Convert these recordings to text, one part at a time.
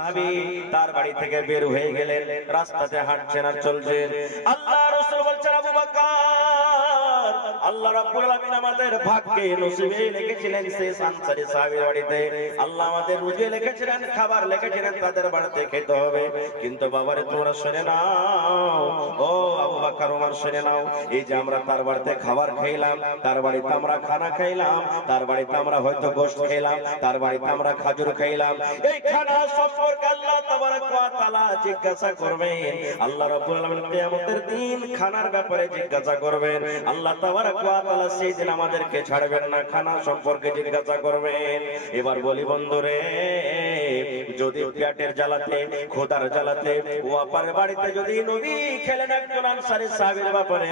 সাহাবী তার বাড়ি থেকে বের হয়ে গেলেন, রাস্তাতে হাঁটছেন আর চলছেন। আল্লাহ রাসূল বলছেন, আবু বকর, আল্লাহ রাব্বুল আলামিন আমাদের ভাগ্যে নসিবে লিখেছিলেন শেষ আনসারী সাহাবীর বাড়িতে আল্লাহ আমাদের রুজে লিখেছিলেন, খাবার লিখেছিলেন তাদের বাড়িতে খেতে হবে। কিন্তু বাবারে তোমরা শুনে নাও, ও আবু বকর ওমর শুনে নাও, এই যে আমরা তার বাড়িতে খাবার খাইলাম, তার বাড়িতে আমরা খানা খাইলাম, তার বাড়িতে আমরা হয়তো গোশত খাইলাম, তার বাড়িতে আমরা খাজুর খাইলাম, এই খানা সম্পর্কে আল্লাহ তাবারক ওয়া তাআলা জিজ্ঞাসা করবেন। আল্লাহ রাব্বুল আলামিন কিয়ামতের দিন খানার ব্যাপারে জিজ্ঞাসা করবেন। আল্লাহ তাবারক ওয়া তাআলা সেই দিন আমাদেরকে ছাড়বেন না, খানা সম্পর্কে জিজ্ঞাসা করবেন। এবার বলি বন্ধুরে, যদি পেটের জ্বালাতে, খোদার জ্বালাতে ওয়াপারের বাড়িতে যদি নবী খেলেন একজন আনসারী সাহাবীর ব্যাপারে,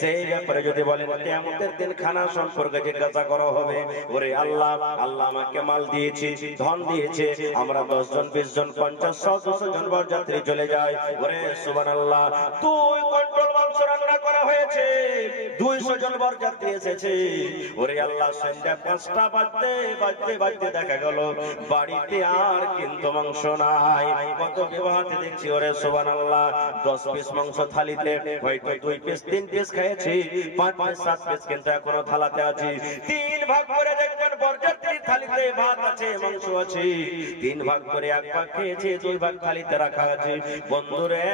সেই ব্যাপারে যদি বলেন কিয়ামতের দিন খানা সম্পর্কে জিজ্ঞাসা করা হবে, ওরে আল্লাহ, আল্লাহ আমাকে মাল দিয়েছে, ধন দিয়েছে, আমরা 10 জন 20 জন 50 100 জন বরযাত্রী চলে যায়, ওরে সুবহানাল্লাহ, তুই কন্ট্রোল মাংস রান্না করা হয়েছে, 200 জন বরযাত্রী এসেছে, ওরে আল্লাহ সন্ধ্যা 5টা বাজতে দেখা গেল বাড়িতে আর কিন্তু মাংস নাই। কত বিবাহতে দেখছি, ওরে সুবহানাল্লাহ, 10 পিস মাংস থালিতে হয়তো 2 পিস 3 পিস খেয়েছি, 5 পিস 7 পিস কিন্তু এখনো থালাতে আছে। 3 ভাগ করে দেখবেন বরযাত্রীর থালিতে ভাত আছে, মাংস আছে, 3 ভাগ করে 1 ভাগ খেয়েছে, 2 ভাগ থালিতে রাখা আছে। বন্ধুরে,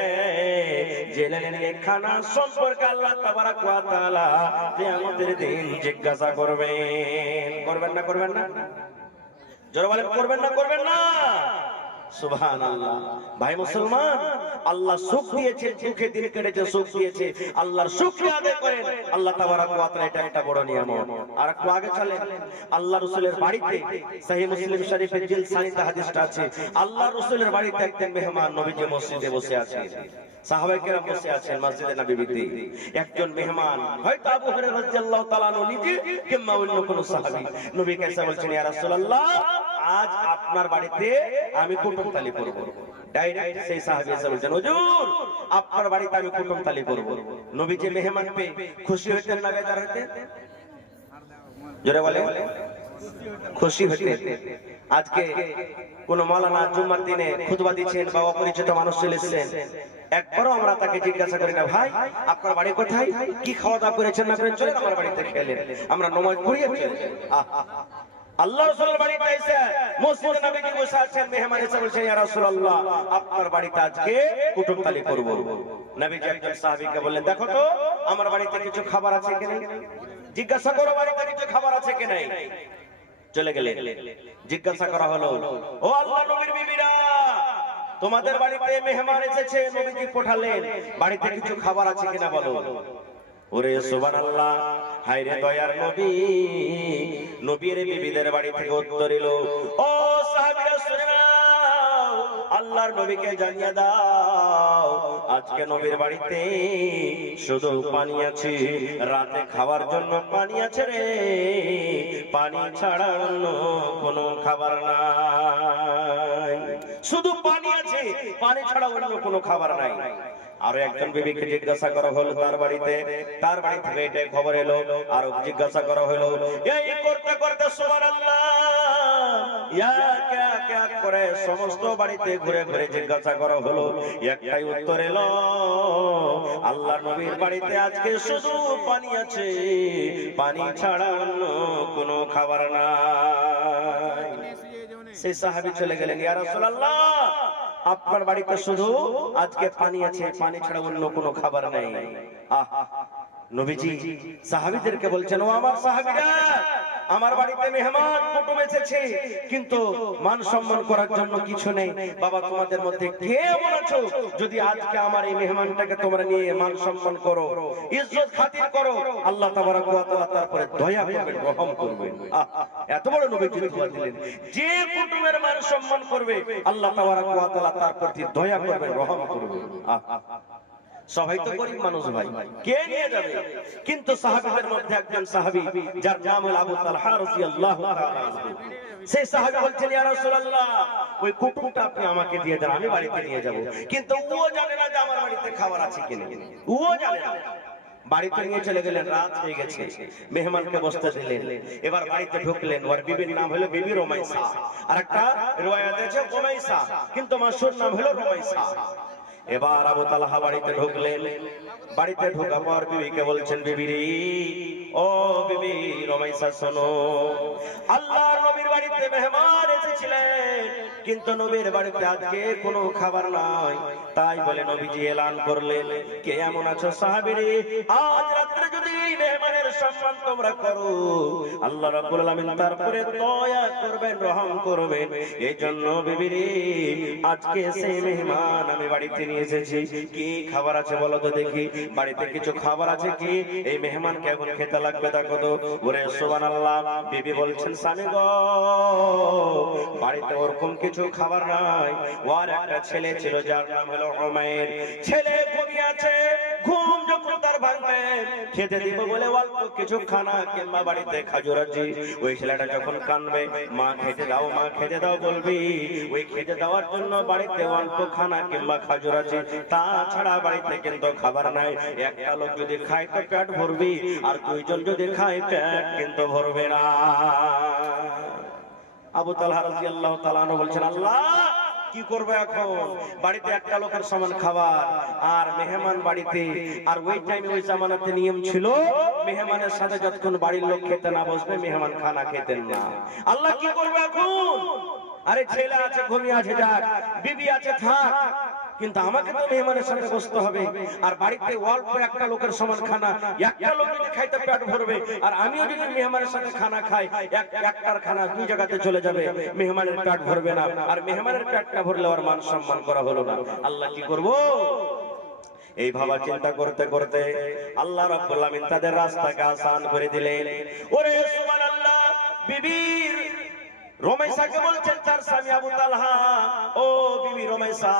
জেনে নিন এই খানা সম্পর্কে আল্লাহ তাবারক ওয়া তাআলা কিয়ামতের দিন জিজ্ঞাসা করবেন। করবেন না? করবেন না? জোরে বলেন, করবেন না? করবেন না? সুবহানাল্লাহ। ভাই মুসলমান, আল্লাহ সুখ দিয়েছে, সুখে দিন কেটেছে, সুখ দিয়েছে, আল্লাহর শুকরিয়া আদায় করেন। আল্লাহ তাবারক ওয়া তাআলা এটা একটা বড় নিয়ামত। আর একটু আগে চলেন, আল্লাহ রাসূলের বাড়িতে সহিহ মুসলিম শরীফের জিলসানিতে হাদিসটা আছে, আল্লাহ রাসূলের বাড়িতে একজন মেহমান নবীজি মসজিদে বসে আছেন, সাহাবায়ে কেরাম বসে আছেন মসজিদে নববীতে। একজন মেহমান, হয়তো আবু হুরায়রা রাদিয়াল্লাহু তাআলা আনহু নিজে কিংবা অন্য কোন সাহাবী, নবী কাছে বলছেন, ইয়া রাসূলুল্লাহ, আজ আপনার বাড়িতে আমি কুটুম তালি করব। ডাইরেক্ট সেই সাহাবী এসে বলছেন, হুজুর, আপনার বাড়িতে আমি কুটুম তালি করব। নবী যে মেহমান পেয়ে খুশি হতেন না বেজার হতেন? জোরে বলে, খুশি হতেন। আজকে কোন মাওলানা জুম্মার দিনে খুতবা দিচ্ছেন বা অপরিচিত মানুষ চলে এসেছেন, একবারও আমরা তাকে জিজ্ঞাসা করি না, ভাই আপনার বাড়ি কোথায়, কি খাওয়া দাওয়া করেছেন না করেছেন, চলেন আমার বাড়িতে খেলেন, আমরা নামাজ পড়িয়ে চলে। আল্লাহ রাসূলের বাড়িতে এসে মসজিদে নববী বসে আছেন, মেহমান এসে বলছেন, ইয়া রাসূলুল্লাহ, আপনার বাড়িতে আজকে কুটুম তালি করব। নবীজি একজন সাহাবীকে বললেন, দেখো তো আমার বাড়িতে কিছু খাবার আছে কি নাই, জিজ্ঞাসা করো বাড়িতে কিছু খাবার আছে কি নাই। চলে গেলেন, জিজ্ঞাসা করা হলো, ও আল্লাহ নবীর বিবিরা, তোমাদের বাড়িতে মেহমান এসেছে, নবীজি পাঠালেন, বাড়িতে কিছু খাবার আছে কিনা বলো। ওরে সুবহানাল্লাহ, হায়রে দয়ার নবী, নবীর বিবিদের বাড়ি থেকে উত্তর এলো, ও সাহাবীরা শুনে নাও, আল্লাহর নবীকে জানিয়ে দাও, আজকে নবীর বাড়িতে শুধু পানি আছে, রাতে খাওয়ার জন্য পানি আছে রে, পানি ছাড়া অন্য কোনো খাবার নাই, শুধু পানি আছে, পানি ছাড়া অন্য কোনো খাবার নাই। আরো একজন বিবিকে জিজ্ঞাসা করা হলো তার বাড়ি থেকে এটাই খবর এলো, আরো জিজ্ঞাসা করা হলো, এই করতে করতে সুবহানাল্লাহ, এক করে সমস্ত বাড়িতে ঘুরে ঘুরে জিজ্ঞাসা করা হলো, একটাই উত্তর এলো, আল্লাহর নবীর বাড়িতে আজকে শুধু পানি আছে, পানি ছাড়া অন্য কোনো খাবার নাই। সেই সাহাবী চলে গেলেন, ইয়া রাসূলুল্লাহ, আপনার বাড়িতে শুধু আজকে পানি আছে, পানি ছাড়া অন্য কোনো খাবার নাই। নবীজি সাহাবীদেরকে বলছেন, ও আমার সাহাবীরা, আমার বাড়িতে মেহমান কুটুম এসেছে, কিন্তু মান সম্মান করার জন্য কিছু নেই। বাবা, তোমাদের মধ্যে কে এমন আছো, যদি আজকে আমার এই মেহমানটাকে তোমরা নিয়ে মান সম্মান করো, ইজ্জত খাতির করো, আল্লাহ তাবারক ওয়া তাআলা তারপরে দয়া করবেন, রহম করবেন। এত বড় নবীজি দোয়া দিলেন, যে কুটুমের মান সম্মান করবে, আল্লাহ তাবারক ওয়া তাআলা তার প্রতি দয়া করবেন, রহম করবেন। সবাই তো গরিব মানুষ ভাই, কে নিয়ে যাবে? কিন্তু সাহাবীদের মধ্যে একজন সাহাবী, যার নাম হলো আবু তালহা রাদিয়াল্লাহু তাআলা আনহু, সেই সাহাবী বলছেন, ইয়া রাসূলুল্লাহ, ওই কুটুমটা আপনি আমাকে দিয়ে দেন, আমি বাড়িতে নিয়ে যাব। কিন্তু ও জানে না যে আমার বাড়িতে খাবার আছে কিনা, ও জানে না। বাড়িতে নিয়ে চলে গেলেন, রাত হয়ে গেছে, মেহমানকে বসতে দিলেন। এবার বাড়িতে ঢুকলেন, ওর বিবির নাম হলো বিবি রুমাইসা, আর একটা রিওয়ায়াতে আছে উমাইসা, কিন্তু মাশহুর নাম হলো রুমাইসা। এবার আবু তালহা বাড়িতে ঢুকলেন, বাড়িতে ঢোকার পর বিবিকে বলছেন, বিবি রে, ও বিবি রুমাইসা শোনো, আল্লাহর নবীর বাড়িতে মেহমান এসেছিলেন, কিন্তু নবীর বাড়িতে আজকে কোনো খাবার নাই। তাই বলে নবীজি এলান করলেন, কে এমন আছো সাহাবীরে, আজ রাতে যদি মেহমানের সম্মান তোমরা করো, আল্লাহ রাব্বুল আলামিন তারপরে দয়া করবেন, রহম করবেন। এই জন্য বিবি রে, আজকে সেই মেহমান আমি বাড়িতে নিয়ে এসেছি, কি খাবার আছে বলো তো দেখি, বাড়িতে কিছু খাবার আছে কি, এই মেহমানকে এখন খেতে লাগবে, দেখো তো। ওরে সুবহানাল্লাহ, বিবি বলছেন, স্বামী গো, বাড়িতে ওরকম কিছু খাবার নাই। ওর একটা ছেলে ছিল যার নাম হলো উমাইর, ছেলে ঘুমিয়ে আছে, ঘুম যখন তার ভাঙবে, খেতে দিব বলে অল্প কিছু খানা কিংবা বাড়িতে খাজুর আছে, ওই ছেলেটা যখন কানবে, মা খেতে দাও, মা খেতে দাও বলবি, ওই খেতে দেওয়ার জন্য বাড়িতে অল্প খানা কিংবা খাজুর আছে, তাছাড়া বাড়িতে কিন্তু খাবার নাই। একটা লোক যদি খায় তো পেট ভরবি, আর দুইজন যদি খায় পেট কিন্তু ভরবে না। আবু তালহা রাদিয়াল্লাহু তাআলা আনহু বলছেন, আল্লাহ কি করবে এখন, বাড়িতে একটা লোকের সমান খাবার, আর মেহমান বাড়িতে, আর ওই টাইমে ওই জামানাতে নিয়ম ছিল, মেহমানের সাথে যতক্ষণ বাড়ির লোক খেতে না বসবে, মেহমান খানা খেতেন না। আল্লাহ কি করবে এখন, আরে ছেলে আছে ঘুমিয়ে আছে, যাক, বিবি আছে থাক, কিন্তু আমাকে তো মেহমানের সাথে বসতে হবে, আর বাড়িতে অল্প একটা লোকের সমান খানা, একটা লোক যদি খাইতে পেট ভরবে, আর আমিও যদি মেহমানের সাথে খানা খাই, একটার খানা দুই জায়গাতে চলে যাবে, মেহমানের পেট ভরবে না, আর মেহমানের পেট না ভরলে আর মান সম্মান করা হলো না। আল্লাহ কি করব, এই ভাবা চিন্তা করতে করতে আল্লাহ রাব্বুল আলামিন তাদের রাস্তাকে আসান করে দিলেন। ওরে সুবহানাল্লাহ, বিবির রুমাইসাকে বলছেন তার স্বামী আবু তালহা, ও বিবি রুমাইসা,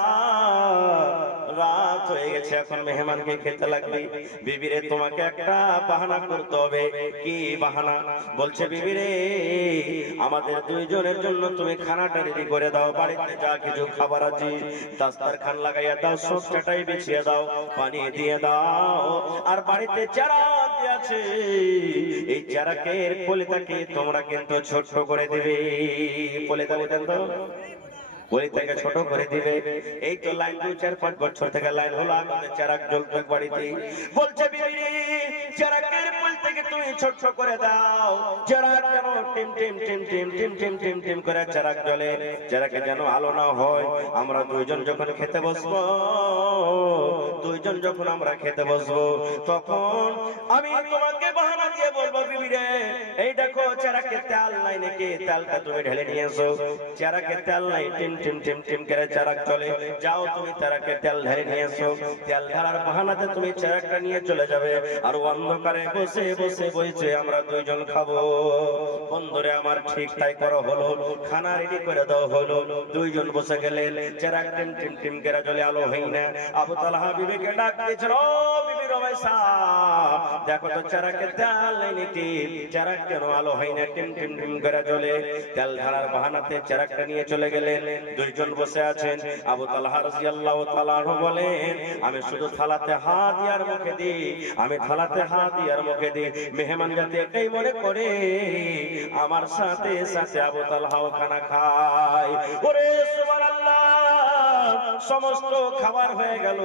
রাত হয়ে গেছে, এখন মেহমানকে খেতে লাগবে, বিবিরে তোমাকে একটা বাহানা করতে হবে। কি বাহানা? বলছে, বিবিরে আমাদের দুইজনের জন্য তুমি খানাটা রেডি করে দাও, বাড়িতে যা কিছু খাবার আছে দাস্তারখান লাগাইয়া দাও, সবটাই বিছিয়ে দাও, পানি দিয়ে দাও, আর বাড়িতে চারাক আছে, এই চারাকের পলিতাকে তোমরা কিন্তু ছোট করে দিবে, পলিতা বলেন তো, পলিতাকে ছোট করে দিবে। এই তো লাইন 2-4-5 বছর থেকে লাইন হলো, আমাদের চারাক জ্বলতে বাড়িতে। বলছে, বিবি চারাকের পলিতাকে তুমি ছোট করে দাও, চারাক যেন team team team team team team team team করে চারাক জ্বলে, চারাকে যেন আলো না হয়। আমরা দুইজন যখন খেতে বসবো, দুইজন যখন আমরা খেতে বসবো, তখন আমি তোমাকে বাহানা দিয়ে বলবো, বিবি রে এই দেখো চারাকে তেল নাই নাকি, তেলটা তুমি ঢেলে নিয়ে এসো, চারাকে তেল নাই, টিম টিম টিম টিম করে চারাক চলে, যাও তুমি চারাকে তেল ঢেলে নিয়ে এসো। তেল ঢালার বাহানাতে তুমি চারাকটা নিয়ে চলে যাবে, আর অন্ধকারে বসে বসে বসে আমরা দুইজন খাবো। বন্ধুরে আমার, ঠিক তাই করা হলো, খানা রেডি করে দেওয়া হলো, দুইজন বসে গেলেন, চারাক টিম টিম টিম করে জ্বলে, আলো হয় না। আবু তালহা বিবিকে ডাক দিয়েছিল, ও বিবি রুমাইসা, দেখো তো চারাকে তেল নেই নাকি, চারাক কেন আলো হয় না, টিম টিম টিম করে জ্বলে। তেল ঢালার বাহানাতে চারাকটা নিয়ে চলে গেলেন, দুইজন বসে আছেন। আবু তালহা রাদিয়াল্লাহু তাআলা আনহু বলেন, আমি শুধু থালাতে হাত দিয়ার মুখে দিই, আমি থালাতে হাত দিয়ার মুখে দিই, মেহমান যাতে এটাই মনে করে আমার সাথে সাথে আবু তালহাও খানা খায়। ওরে সুবহানাল্লাহ, সমস্ত খাবার হয়ে গেল।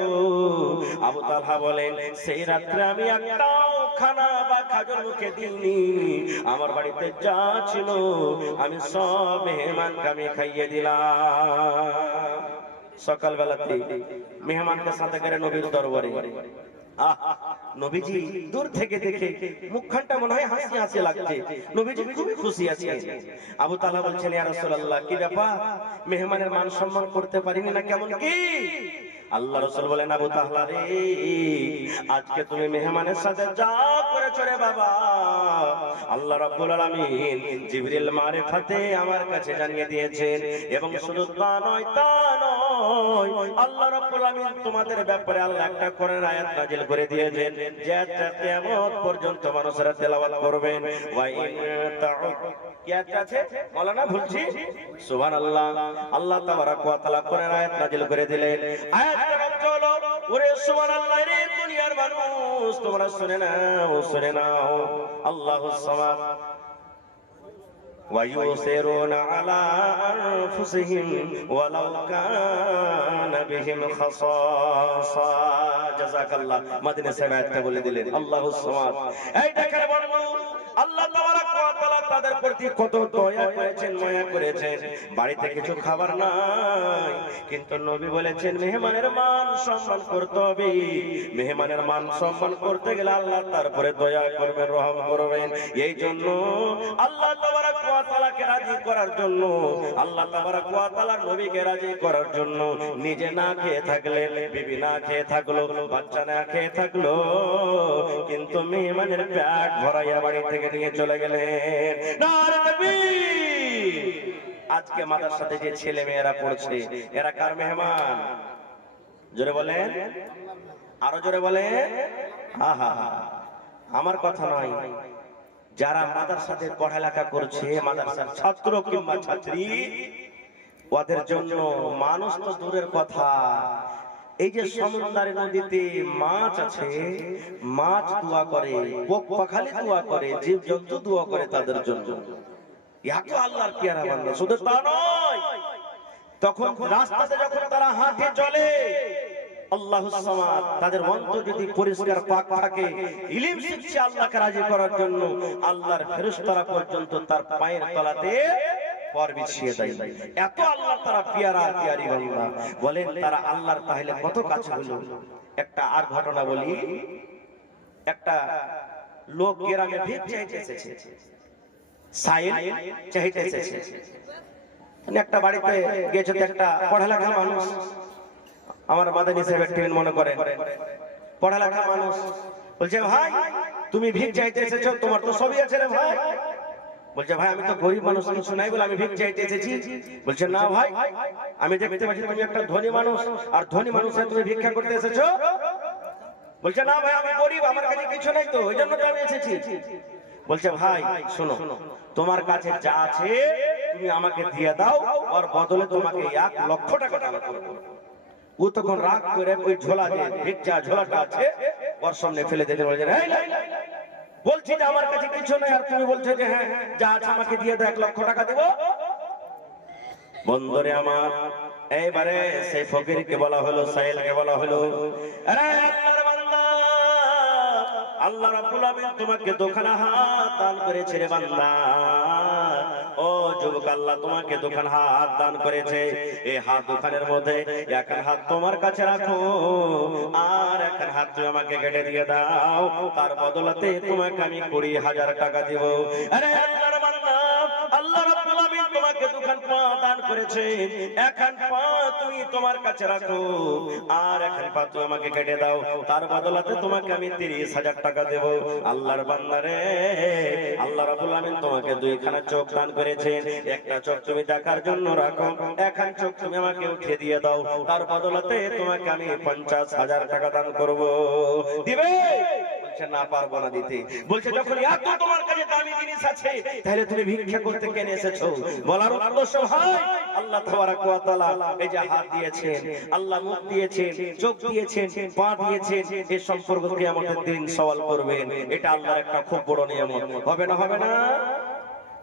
আবু তালহা বলেন, সেই রাত্রে আমি একটাও খানা বা খাজুর মুখে দিইনি, আমার বাড়িতে যা ছিল আমি সব মেহমানকে আমি খাইয়ে দিলাম। সকালবেলাতে মেহমানকে সাথে করে নবীর দরবারে, নবীজি দূর থেকে দেখে মুখখানটা মনে হয় হাসি হাসি লাগছে, নবীজি খুবই খুশি আছেন। আবু তালহা বলছেন, ইয়া রাসূলুল্লাহ, কি ব্যাপার, মেহমানের মান সম্মান করতে পারিনি না, কেমন কি? আল্লাহ রাসূল বলেন, আবু তালহা রে, আজকে তুমি মেহমানের সাথে যা করেছো রে বাবা, আল্লাহ রাব্বুল আলামিন জিবরিল মারিফাতে আমার কাছে জানিয়ে দিয়েছেন, এবং শুধু তা নয়, আল্লাহ রাব্বুল আলামিন তোমাদের ব্যাপারে আল্লাহ একটা কোরআনের আয়াত নাযিল করে দিয়েছেন, যে কিয়ামত পর্যন্ত মানুষেরা তেলাওয়াত করবেন। ওয়া ইন তাউদ, কি আয়াত আছে মাওলানা, ভুলছি, সুবহানাল্লাহ, আল্লাহ তাবারাক ওয়া তাআলা কোরআনের আয়াত নাযিল করে দিলেন। আয়াতের অর্থ হলো, ওরে সুবহানাল্লাহ রে দুনিয়ার মানুষ তোমরা শুনে নাও আল্লাহুস সামাদ ويؤثرون على أنفسهم ولو كان بهم خصاصة جزاك الله مدينة سمعت বলে দিলেন আল্লাহুস সামাদ। এই দেখেন বন্ধু আল্লাহ তাবারক ওয়া তাআলা তাদের প্রতি কত দয়া করেছেন মায়া করেছেন। বাড়িতে কিছু খাবার নাই কিন্তু নবী বলেছেন মেহমানের মান সম্মান করতে হবে। মেহমানের মান সম্মান করতে গেলে আল্লাহ তারপরে দয়া করবেন রহম করবেন। এই জন্য আল্লাহ তাবারক ওয়া তাআলাকে রাজি করার জন্য আল্লাহ তাবারক ওয়া তাআলার নবীকে রাজি করার জন্য নিজে না খেয়ে থাকলে বিবি না খেয়ে থাকলো বাচ্চা না খেয়ে থাকলো কিন্তু মেহমানের পেট ভরাইয়া বাড়ি থেকে নিয়ে চলে গেলেন। নারে তাকবীর। আজকে মাদ্রাসাতে যে ছেলে মেয়েরা পড়ছে এরা কার মেহমান? জোরে বলেন, আরো জোরে বলেন। আহা আমার কথা নয়, যারা মাদ্রাসাতে পড়ালেখা করছে মাদ্রাসার ছাত্র কিংবা ছাত্রী ওদের জন্য মানুষ তো দূরের কথা, এই যে সমুদ্রের নদীতে মাছ আছে, মাছ দোয়া করে, পোক পাখালি দোয়া করে, জীবজন্তু দোয়া করে তাদের জন্য। এত আল্লাহর পেয়ারা বান্দা। শুধু তা নয়, তখন রাস্তাতে যখন তারা হাঁটে চলে আল্লাহুস সামাদ তাদের অন্তর যদি পরিষ্কার পাক থাকে, ইলম শিখছে আল্লাহকে রাজি করার জন্য, আল্লাহর ফেরেশতারা পর্যন্ত তার পায়ের তলাতে পর বিছিয়ে দেয়। এত আল্লাহ তারা পেয়ারা পেয়ারি বান্দা। বলেন তারা আল্লাহর তাহলে কত কাছে হলো। একটা আর ঘটনা বলি, একটা লোক গ্রামে ভিক চাইতে এসেছে, সাইল চাইতে এসেছে। একটা বাড়িতে গেছে একটা পড়ালেখা মানুষ, আমার মাদানী সাহেবের টিম মনে করেন পড়ালেখা মানুষ, বলছে ভাই তুমি ভিক চাইতে এসেছো, তোমার তো সবই আছে রে ভাই। বলছে ভাই আমি তো গরিব মানুষ, কিছু নাই বলে আমি ভিক চাইতে এসেছি। বলছে না ভাই আমি দেখতে পাচ্ছি তুমি একটা ধনী মানুষ, আর ধনী মানুষের তুমি ভিক্ষা করতে এসেছো। বলছে না ভাই আমি গরিব, আমার কাছে কিছু নাই তো ওই জন্য তো আমি এসেছি। বলছে ভাই শোনো, তোমার কাছে যা আছে তুমি আমাকে দিয়ে দাও, আর বদলে তোমাকে 1 লক্ষ টাকা দান করব। ও তখন রাগ করে ওই ঝোলা যে ভিক্ষা ঝোলাটা আছে ওর সামনে ফেলে দিতে বলে, বলছি যে আমার কাছে কিছু নাই আর তুমি বলছো যে হ্যাঁ যা আছে আমাকে দিয়ে দাও, 1 লক্ষ টাকা দেব। বন্ধুরে আমার, এইবারে সেই ফকিরকে বলা হলো, সাইলকে বলা হলো, আরে আল্লাহর বান্দা, আল্লাহ রাব্বুল আলামিন তোমাকে দুখানা হাত দান করেছে রে বান্দা। ও যুবক, আল্লাহ তোমাকে দুখানা হাত দান করেছে। এই হাত দুখানের মধ্যে এক হাত তোমার কাছে রাখো, আর এক হাত তুমি আমাকে কেটে দিয়ে দাও, তার বদলাতে তোমাকে আমি 20,000 টাকা দেব। আরে আল্লাহর বান্দা, আল্লাহ রাব্বুল আলামিন তোমাকে দুখান পা দান করেছে, একখান পা তুমি তোমার কাছে রাখো, আর একখান পা তুমি আমাকে কেটে দাও, তার বদলাতে তোমাকে আমি 30,000 টাকা দেব। আল্লাহর বান্দা রে, আল্লাহ রাব্বুল আলামিন তোমাকে 2খানা চোখ দান করেছেন, একটা চোখ তুমি দেখার জন্য রাখো, একখান চোখ তুমি আমাকে উঠিয়ে দিয়ে দাও, তার বদলাতে তোমাকে আমি 50,000 টাকা দান করব। দিবে? বলছে না পারবো না দিতে। বলছে যখন এত তোমার কাছে দামি জিনিস আছে তাহলে তুমি ভিক্ষা করতে কেন এসেছো? বলার উদ্দেশ্য ভাই আল্লাহ তাবারক ওয়া তাআলা এই যে হাত দিয়েছেন, আল্লাহ মুখ দিয়েছেন, চোখ দিয়েছেন, পা দিয়েছেন, এই সম্পর্ক কিয়ামতের দিন সওয়াল করবেন। এটা আল্লাহর একটা খুব বড় নিয়ামত। হবে না হবে না?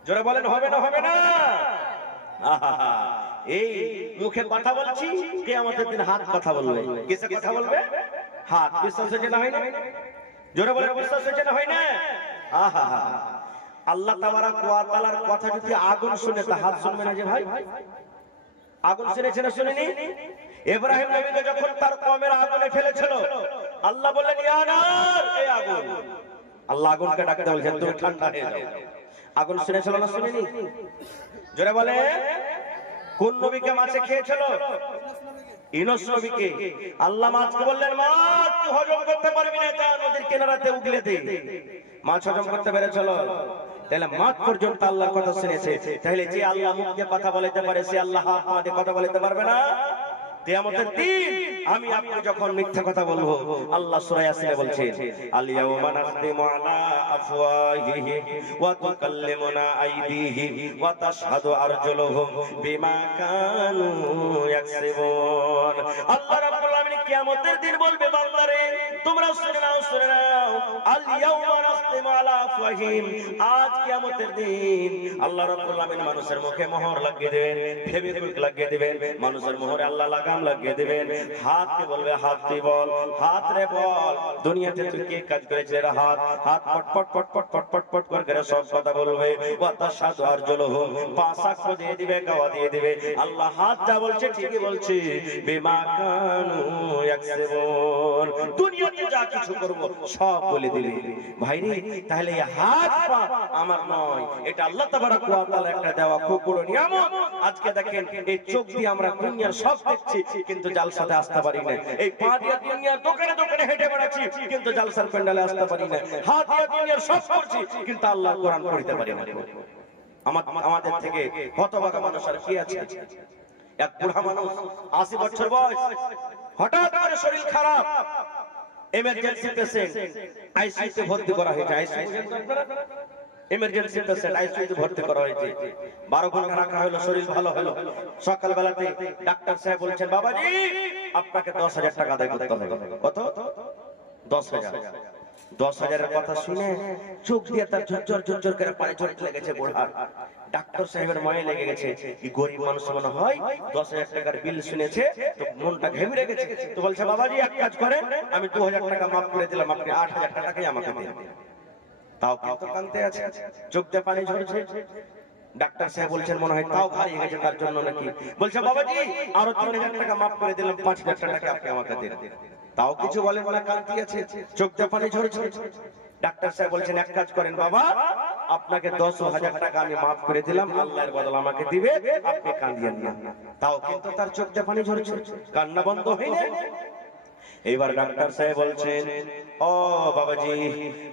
জোরে বলেন হবে না হবে না? আহা, এই মুখে কথা বলছি, কিয়ামতের দিন হাত কথা বলবে। কিসে কথা বলবে? হাত। বিশ্বাস হচ্ছে না হয় না? জোরে বলেন বিশ্বাস হচ্ছে না হয় না? আহা, আল্লাহ তাবারক ওয়া তাআলার কথা যদি আগুন শুনে তা হাত শুনবে না যে ভাই? আগুন শুনেছে না শুনেনি? ইব্রাহিম নবীকে যখন তার কওমের আগুনে ফেলেছিল, আল্লাহ বললেন ইয়া নার, এই আগুন। আল্লাহ আগুনকে ডাকতে বলছেন তুমি ঠান্ডা হয়ে যাও। আগুন শুনেছিল না শুনেনি? জোরে বলে। কোন নবীকে মাছে খেয়েছিল? ইউনূস নবীকে। আল্লাহ মাছকে বললেন মাছ তুই হজম করতে পারবি না, যা নদীর কিনারাতে উগলে দে। মাছ হজম করতে পেরেছিল? তাহলে মাছ পর্যন্ত আল্লাহর কথা শুনেছে। তাহলে যে আল্লাহ মুখ দিয়ে কথা বলতে পারে সে আল্লাহ হাত দিয়ে কথা বলতে পারবে না? কিয়ামতের দিন আমি আপনি যখন মিথ্যা কথা বলবো, আল্লাহ সূরা ইয়াসিনে বলছেন আল ইয়াওমা নাখতিমু আলা আফওয়াহিহি ওয়া তুকাল্লিমুনা আইদিহিম ওয়া তাশহাদু আরজুলুহুম বিমা কানু ইয়াকসিবুন। আল্লাহ রাব্বুল আলামিন কিয়ামতের দিন বলবে বান্দারে তোমরা শুনে নাও আল ইয়াউমা নাখতিমু আলা আফওয়াহিম, আজ কিয়ামতের দিন আল্লাহ রাব্বুল আলামিন মানুষের মুখে মোহর লাগিয়ে দেবেন, ফেভিকুইক লাগিয়ে দিবেন, মানুষের মোহরে আল্লাহ লাগাম লাগিয়ে দিবেন। হাতকে বলবে হাত তুই বল, হাত রে বল দুনিয়াতে তুই কি কাজ করেছিস রে হাত, হাত পট পট পট পট পট পট পট করে সব কথা বলবে। ওয়া তাশহাদু আরজুলুহুম, পা সাক্ষ্য দিয়ে দিবে, গাওয়া দিয়ে দিবে। আল্লাহ হাত যা বলছে ঠিকই বলছে, বিমা কানু ইয়াকসিবুন, দুনিয়াতে যা কিছু করব সব বলে দিলে। ভাই রে তাহলে এই হাত পা আমার নয়, এটা আল্লাহ তাবারক ওয়া তাআলা একটা দেওয়া খুব বড় নিয়ামত। আজকে দেখেন এই চোখ দিয়ে আমরা দুনিয়ার সব দেখছি কিন্তু জালসাতে আসতে পারি না, এই পা দিয়ে দুনিয়ার দোকানে দোকানে হেঁটে বেড়াচ্ছি কিন্তু জালসার প্যান্ডেলে আসতে পারি না, হাত দিয়ে দুনিয়ার সব করছি কিন্তু আল্লাহর কোরআন পড়তে পারি না। আমাদের থেকে হতভাগা মানুষ আর কি আছে? এক বুড়া মানুষ 80 বছর বয়স, হঠাৎ করে শরীর খারাপ, এমার্জেন্সি পেশেন্ট, আইসিইউতে ভর্তি করা হয়েছে। এমার্জেন্সি পেশেন্ট আইসিইউতে ভর্তি করা হয়েছে, 12 ঘন্টা রাখা হলো, শরীর ভালো হলো। সকাল বেলাতে ডাক্তার সাহেব বলছেন বাবাজি আপনাকে 10,000 টাকা আদায় করতে হবে। কত? 10,000। 10,000-এর কথা শুনে চোখ দিয়ে তার ঝরঝর ঝরঝর করে পানি ঝরতে লেগেছে বোড়ার। ডাক্তার সাহেবের মনে লেগে গেছে কি গরিব মানুষ মনে হয় 10,000 টাকার বিল শুনেছে তো মনটা ঘেমে গেছে। তো বলছে বাবাজি এক কাজ করেন, আমি 2,000 টাকা মাফ করে দিলাম, আপনি 8,000 টাকাই আমাকে দিন। তাও কিন্তু কাঁদতে আছে, চোখ দিয়ে পানি ঝরছে। ডাক্তার সাহেব বলছেন মনে হয় তাও ভারী গেছে তার জন্য নাকি। বলছে বাবাজি আরো 3,000 টাকা মাফ করে দিলাম, 5,000 টাকা আপনি আমাকে দিন। তাও কিছু বলেন না, কাঁদতে আছে, চোখ দিয়ে পানি ঝরছে। ডাক্তার সাহেব বলছেন এক কাজ করেন বাবা, আপনাকে 10,000 টাকা আমি মাফ করে দিলাম, আল্লাহর বদল আমাকে দিবে, আপনি কাঁদিয়েন না। তাও কিন্তু তার চোখ দিয়ে পানি ঝরছে, কান্না বন্ধ হয় না। এইবার ডাক্তার সাহেব বলছেন ও বাবাজি,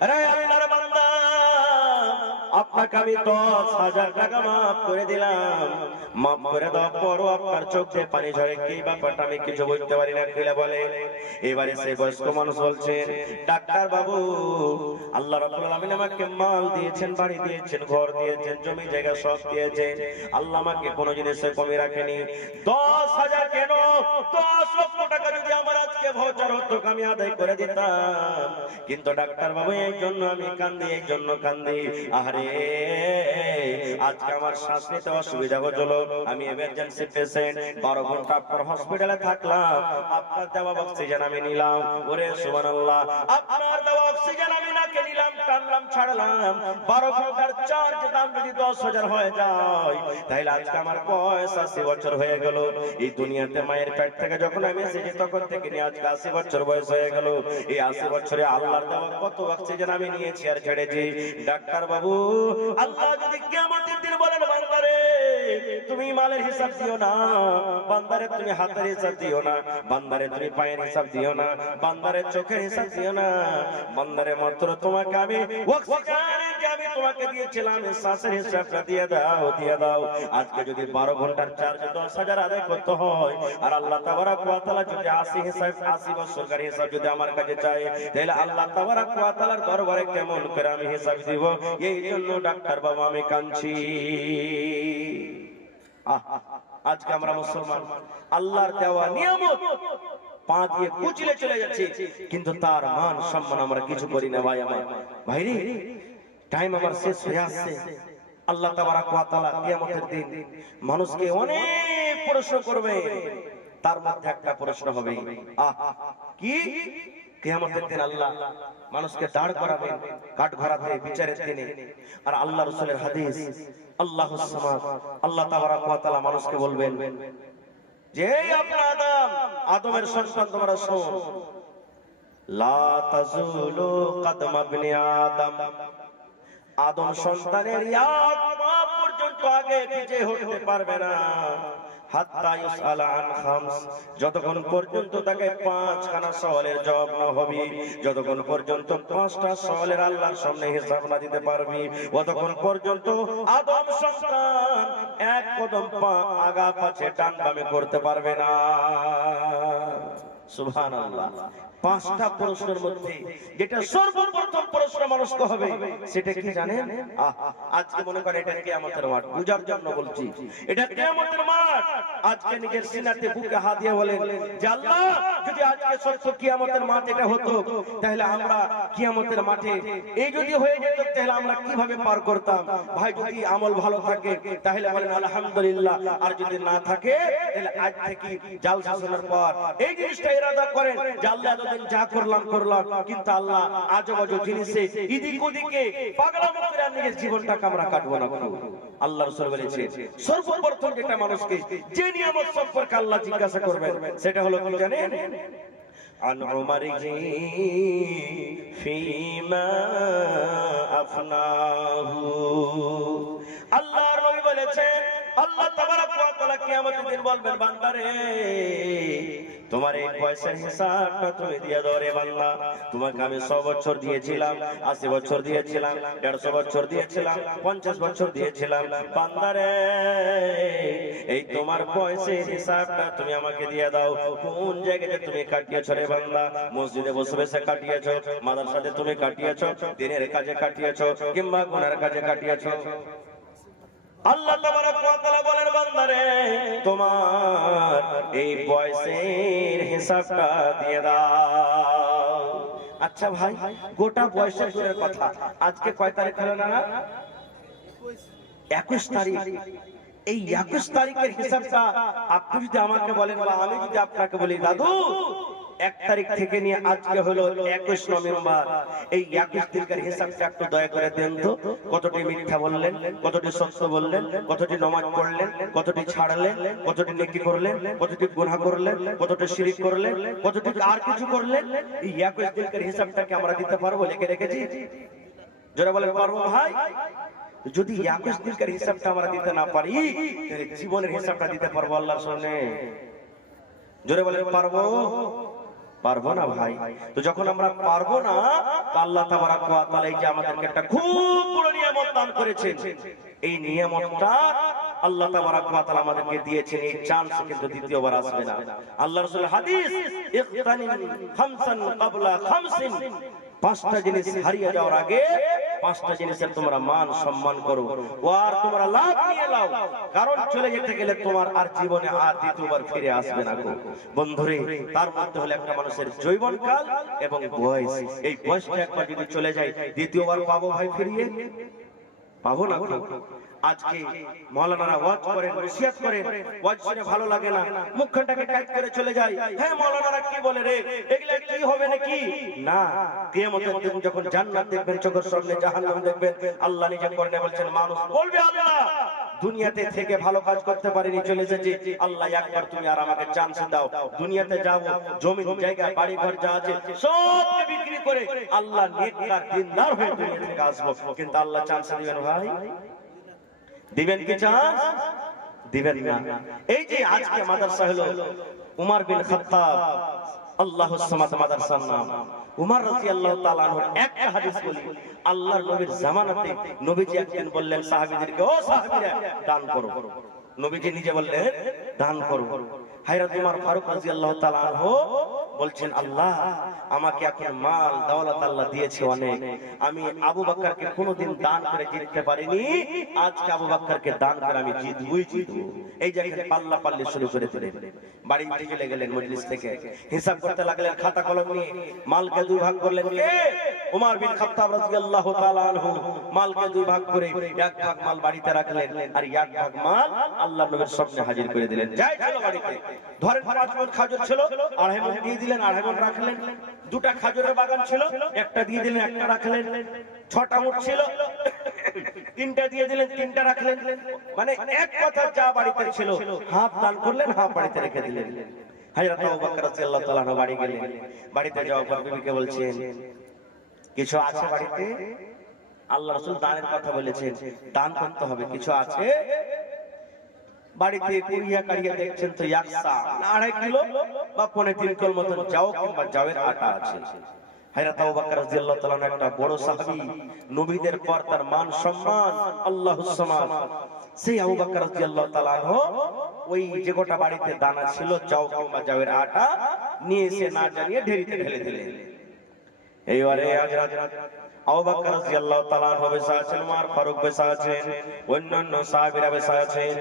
আরে আল্লাহর বান্দা আপনাকে আমি 10,000 টাকা মাফ করে দিলাম, মাফ করে দেওয়ার পরও আপনার চোখ দিয়ে পানি ঝরে, কি ব্যাপারটা আমি কিছু বুঝতে পারি না, খুলে বলে। এবারে সেই বয়স্ক মানুষ বলছেন ডাক্তার বাবু আল্লাহ রাব্বুল আলামিন আমাকে মাল দিয়েছেন, বাড়ি দিয়েছেন, ঘর দিয়েছেন, জমি জায়গা সব দিয়েছেন, আল্লাহ আমাকে কোনো জিনিসে কমই রাখেনি। 10,000 কেন 10 লক্ষ টাকা যদি আমার আজকে ভাউচার হতো আমি আদায় করে দিতাম, কিন্তু ডাক্তার বাবু এই জন্য আমি কান্দি, এই জন্য কান্দি। আরে আজকে আমার শ্বাস নিতে অসুবিধা হচ্ছিল, আমি এমার্জেন্সি পেশেন্ট, 12 ঘন্টা আপনার হসপিটালে থাকলাম, আপনার দেওয়া অক্সিজেন আমি নিলাম। ওরে সুবহানাল্লাহ, আপনার দেওয়া অক্সিজেন আমি নাকে নিলাম, টানলাম, ছাড়লাম, 12 ঘন্টার চার্জ দাম যদি 10,000 হয়ে যায় তাহলে আজকে আমার বয়স 80 বছর হয়ে গেল। এই দুনিয়াতে মায়ের পেট থেকে যখন আমি এসেছি তখন থেকে নিয়ে আজকে 80 বছর বয়স হয়ে গেল। এই 80 বছরে আল্লাহর দেওয়া কত অক্সিজেন আমি নিয়েছি আর ছেড়েছি। ডাক্তার বাবু আল্লাহ যদি কিয়ামতের দিন বলেন বান্দারে তুমি মালের হিসাব দিও না, বান্দারে তুমি হাতের হিসাব দিও না, বান্দারে তুমি পায়ের হিসাব দিও না, বান্দারে চোখের হিসাব দিও না, বান্দারে মাত্র তোমাকে আমি অক্সিজেন যে আমি তোমাকে দিয়েছিলাম শ্বাসের হিসাবটা দিয়ে দাও, দিয়ে দাও। আজকে যদি 12 ঘন্টার চার্জ 10,000 আদায় করতে হয় আর আল্লাহ তাবারক ওয়া তাআলা যদি 80 হিসাব 80 বছরকার হিসাব যদি আমার কাছে চাই তাহলে আল্লাহ তাবারক ওয়া তাআলার দরবারে কেমন করে আমি হিসাব দিব? এই জন্য ডাক্তার বাবা আমি কাঁদছি। আজকে আমরা মুসলমান আল্লাহর দেওয়া নিয়ামত পা দিয়ে কুচিলে চলে যাচ্ছে কিন্তু তার মান সম্মান আমরা কিছু করি না। ভাই আমার ভাই রে টাইম আমার শেষ হয়ে আসছে। আল্লাহ তাবারক ওয়া তাআলা কিয়ামতের দিন মানুষকে অনেক প্রশ্ন করবে, তার মধ্যে একটা প্রশ্ন হবে কি? কিয়ামতের দিন আল্লাহ মানুষকে দাঁড় করাবেন কাঠগড়াতে বিচারের দিনে। আর আল্লাহ রাসূলের হাদিস আল্লাহুস সামাদ আল্লাহ তাবারক ওয়া তাআলা মানুষকে বলবেন যে আপনার আদমের সন্তান তোমরা শোন, লা তাজুলু কদম ইবনে আদম, আদম সন্তানের এক পা পর্যন্ত আগে পিছে হতে পারবে না, হাত্তা ইউসালা আন খামস, যতক্ষণ পর্যন্ত তাকে 5খানা সওয়ালের জবাব না হবে, যতক্ষণ পর্যন্ত 5টা সওয়ালের আল্লাহর সামনে হিসাব না দিতে পারবি, ততক্ষণ পর্যন্ত আদম সন্তান এক কদম পা আগা পাছে ডান বামে করতে পারবে না। সুবহানাল্লাহ। 5টা প্রশ্নের মধ্যে যেটা সর্বপ্রথম প্রশ্ন মানুষকে হবে সেটা কি জানেন? আজকে মনে করেন এটা কিয়ামতের মাঠ, বুঝার জন্য বলছি, এটা কিয়ামতের মাঠ। আজকে নিজের সিনাতে বুকে হাত দিয়ে বলেন যে আল্লাহ, যদি আজকে সত্য কিয়ামতের মাঠ এটা হতো, তাহলে আমরা কিয়ামতের মাঠে এই যদি হয়ে যেত, তাহলে আমরা কিভাবে পার করতাম? ভাই যদি আমল ভালো থাকে তাহলে বলেন আলহামদুলিল্লাহ, আর যদি না থাকে তাহলে আজ থেকে জালসা শোনার পর এই জিনিসটা ইরাদা করেন যে আল্লাহ এতদিন যা করলাম, কিন্তু আল্লাহ আজব আজব জিনিসে এদিক ওদিকে পাগলামো করে নিজের জীবনটাকে আমরা কাটবো না। আল্লাহ রাসূল বলেছেন সর্বপ্রথম যেটা মানুষকে যে নিয়ামত সম্পর্কে আল্লাহ জিজ্ঞাসা করবেন সেটা হলো কি জানেন? عن عمره فيما أفناه। আল্লাহর নবী বলেছেন, আল্লাহ তাবারক ওয়া তাআলা কিয়ামতের দিন বলবেন, বান্দারে তোমার এই পয়সার হিসাবটা তুমি দিয়ে দাও রে বান্দা। তোমাকে আমি 100 বছর দিয়েছিলাম, 80 বছর দিয়েছিলাম, 150 বছর দিয়েছিলাম, 50 বছর দিয়েছিলাম, বান্দারে এই তোমার পয়সার হিসাবটা তুমি আমাকে দিয়ে দাও। কোন জায়গায় তুমি কাটিয়েছো রে বান্দা? মসজিদে বসে বসে কাটিয়েছো, মাদ্রাসাতে তুমি কাটিয়েছো, দিনের কাজে কাটিয়েছো, কিংবা গুনার কাজে কাটিয়েছো? আল্লাহ তাবারক ওয়া তাআলা বলেন, বান্দারে তোমার এই পয়সার হিসাবটা দিয়ে দাও। আচ্ছা ভাই, গোটা পয়সার কথা আজকে কয় তারিখ হলো না? 21 তারিখ। এই 21 তারিখের হিসাবটা আপনি যদি আমাকে বলেন বা আমি যদি আপনাকে বলি, দাদু 1 তারিখ থেকে নিয়ে আজকে হলো 21 নভেম্বর, এই 21 তারিখের হিসাবটা একটু দয়া করে দেন তো। কতটি মিথ্যা বললেন, কতটি সত্য বললেন, কতটি নামাজ পড়লেন, কতটি ছাড়লেন, কতটি নেকি করলেন, কতটি গুনাহ করলেন, কতটি শিরক করলেন, কতটি আর কিছু করলেন? এই 21 তারিখের হিসাবটাকে আমরা দিতে পারবো? লিখে রেখেছি? যারা বলেন পারবো ভাই। যদি 21 দিনকার হিসাবটা আমরা দিতে না পারি, তাহলে জীবনের হিসাবটা দিতে পারবো আল্লাহর সামনে? জোরে বলেন পারবো? পারবো না ভাই। তো যখন আমরা পারবো না, আল্লাহ তাবারক ওয়া তাআলা এই যে আমাদেরকে একটা খুব বড় নিয়ামত দান করেছেন, এই নিয়ামতটা আল্লাহ তাবারক ওয়া তাআলা আমাদেরকে দিয়েছেন, এই চান্স কিন্তু দ্বিতীয়বার আসবে না। আল্লাহ রাসূল হাদিস, ইখতানিম খামসান ক্বাবলা খামসিন, 5টা জিনিস হারিয়ে যাওয়ার আগে 5টা জিনিসের তোমরা মান সম্মান করো, আর তোমরা লাভ নিয়ে নাও, কারণ চলে যেতে গেলে তোমার আর জীবনে আর দ্বিতীয়বার ফিরে আসবে না গো বন্ধুরে। তার মধ্যে হলো একটা মানুষের যৌবনকাল এবং বয়স। এই বয়সটা একবার যদি চলে যায়, দ্বিতীয়বার পাবো ভাই ফিরিয়ে? পাবো না। আজকে মাওলানারা ওয়াজ করেন, নসিহত করেন, ওয়াজ শুনে ভালো লাগে না, মুখখানটাকে টাইট করে চলে যায়। হ্যাঁ, মাওলানারা কি বলে রে, এগুলা কি হবে নাকি? না, কিয়ামতের দিন যখন জান্নাত দেখবেন, চোখের সামনে জাহান্নাম দেখবেন, আল্লাহ নিজে করনে বলছেন, মানুষ বলবে আল্লাহ দুনিয়াতে থেকে ভালো কাজ করতে পারিনি, চলে এসেছি, আল্লাহ একবার তুমি আর আমাকে চান্স দাও। দুনিয়াতে যাবো, জমি জায়গা বাড়ি ঘর যা আছে সব বিক্রি করে আল্লাহ নেককার দিনদার হয়ে দুনিয়া থেকে আসবো। কিন্তু আল্লাহ চান্স দিবেন ভাই? দিবেন কি চান্স? দিবেন না। এই যে আজকে মাদ্রাসা হলো উমর বিন খাত্তাব আল্লাহুস সামাদ মাদ্রাসার নাম, উমর রাদিয়াল্লাহু তাআলা আনহুর একটা হাদিস বলি। আল্লাহর নবীর জামানাতে নবীজি একদিন বললেন সাহাবীদেরকে, ও সাহাবীরা দান করো। নবীজি নিজে বললেন দান করো। হযরত উমর ফারুক রাদিয়াল্লাহু তাআলা আনহু বলছেন, আল্লাহ আমাকে এখন মাল দৌলত আল্লাহ দিয়েছে অনেক, আমি আবু বকরকে কোনোদিন দান করে জিততে পারিনি, আজকে আবু বকরকে দান করে আমি জিতবই জিতব। এই জায়গায় পাল্লা পাল্লি শুরু করে দিলেন। বাড়িতে চলে গেলেন, মজলিস থেকে হিসাব করতে লাগলেন, খাতা কলম নিয়ে মালকে দুই ভাগ করলেন। কে? উমর বিন খাত্তাব রাদিয়াল্লাহু তাআলা আনহু। মালকে দুই ভাগ করে এক ভাগ মাল বাড়িতে রাখলেন, আর এক ভাগ মাল আল্লাহর নবীর সামনে হাজির করে দিলেন। যাই চলো বাড়িতে, ধরেন 5 মণ খাজুর ছিল, 2.5 মণ দিয়ে দিলেন, 2.5 মণ রাখলেন। 2টা খাজুরের বাগান ছিল, একটা দিয়ে দিলেন, একটা রাখলেন। 6টা উট ছিল, 3টা দিয়ে দিলেন, 3টা রাখলেন। মানে এক কথা যা বাড়িতে ছিল হাফ দান করলেন, হাফ বাড়িতে রেখে দিলেন। হযরত আবু বকর রাদিয়াল্লাহু তাআলা বাড়ি গেলেন। বাড়িতে যাওয়ার পর বিবিকে বলছেন, কিছু আছে বাড়িতে? আল্লাহ রাসূল দানের কথা বলেছেন, দান করতে হবে, কিছু আছে? বাড়িতে কুড়িয়া কাড়িয়া দেখছেন তো 2.5 কিলো বা 3.5 কিলো মতন যাও কিংবা জাওয়ের আটা আছে। হযরত আবু বকর রাদিয়াল্লাহু তাআলা একটা বড় সাহাবী, নবীদের পর তার মান সম্মান আল্লাহুস সামাদ, সেই আবু বকর রাদিয়াল্লাহু তাআলা ওই যে গোটা বাড়িতে দানা ছিল চাও কিংবা জাওয়ের আটা নিয়ে এসে না জানিয়ে ঢেরিতে ঢেলে দিলেন। এইবারে হযরত আবু বকর রাদিয়াল্লাহু তাআলা আনহু বসে আছেন, ওমর ফারুক বসে আছেন, অন্যান্য সাহাবীরা বসে আছেন।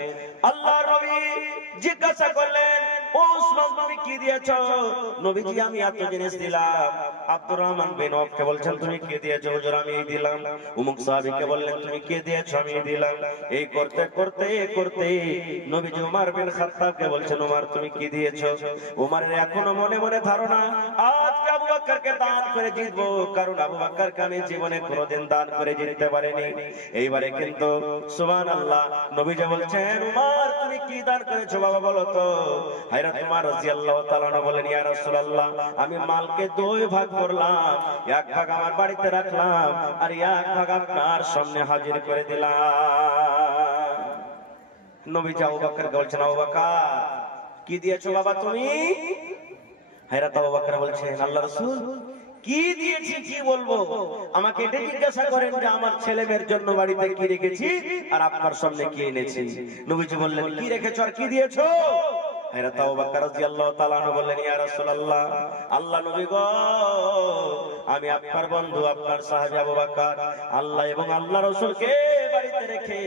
আল্লাহর নবী জিজ্ঞাসা করলেন, ও উসমান তুমি কি দিয়েছো? নবীজি আমি এত জিনিস দিলাম। আব্দুর রহমান বিন আওফকে বলছেন তুমি কি দিয়েছো? হুজুর আমি এই দিলাম। অমুক সাহাবীকে বললেন তুমি কি দিয়েছো? আমি এই দিলাম। এই করতে করতে করতে নবীজি ওমর বিন খাত্তাবকে বলছেন ওমর তুমি কি দিয়েছো? ওমরের এখনো মনে মনে ধারণা আজকে আবু বকরকে দান করে জিতবো, কারণ আবু বকরকে আমি জীবনে কোনোদিন দান করে জিততে পারিনি। এইবারে কিন্তু সুবহানাল্লাহ নবীজি বলছেন ওমর তুমি কি দান করেছো বাবা বলো তো? হযরত ওমর রাদিয়াল্লাহু তাআলা বলেন ইয়া রাসূলুল্লাহ আমি মালকে দুই ভাগ করলাম, এক ভাগ আমার বাড়িতে রাখলাম আর এক ভাগ আপনার সামনে হাজির করে দিলাম। নবীজি আবু বকরকে বলছেন আবু বকর কি দিয়েছো বাবা তুমি? হযরত আবু বকর বলছেন আল্লাহর রাসূল কি দিয়েছি কি বলবো? আমাকে এটা জিজ্ঞাসা করেন যে আমার ছেলে মেয়ের জন্য বাড়িতে কি রেখেছি আর আপনার সামনে কি এনেছি। নবীজি বললেন কি রেখেছো আর কি দিয়েছো? হযরত আবু বকর রাদিয়াল্লাহু তাআলা বললেন ইয়া রাসূলুল্লাহ আল্লাহ নবী গো আমি আপনার বন্ধু আপনার সাহাবী আবু বকর আল্লাহ এবং আল্লাহ রাসূলকে বাড়িতে রেখে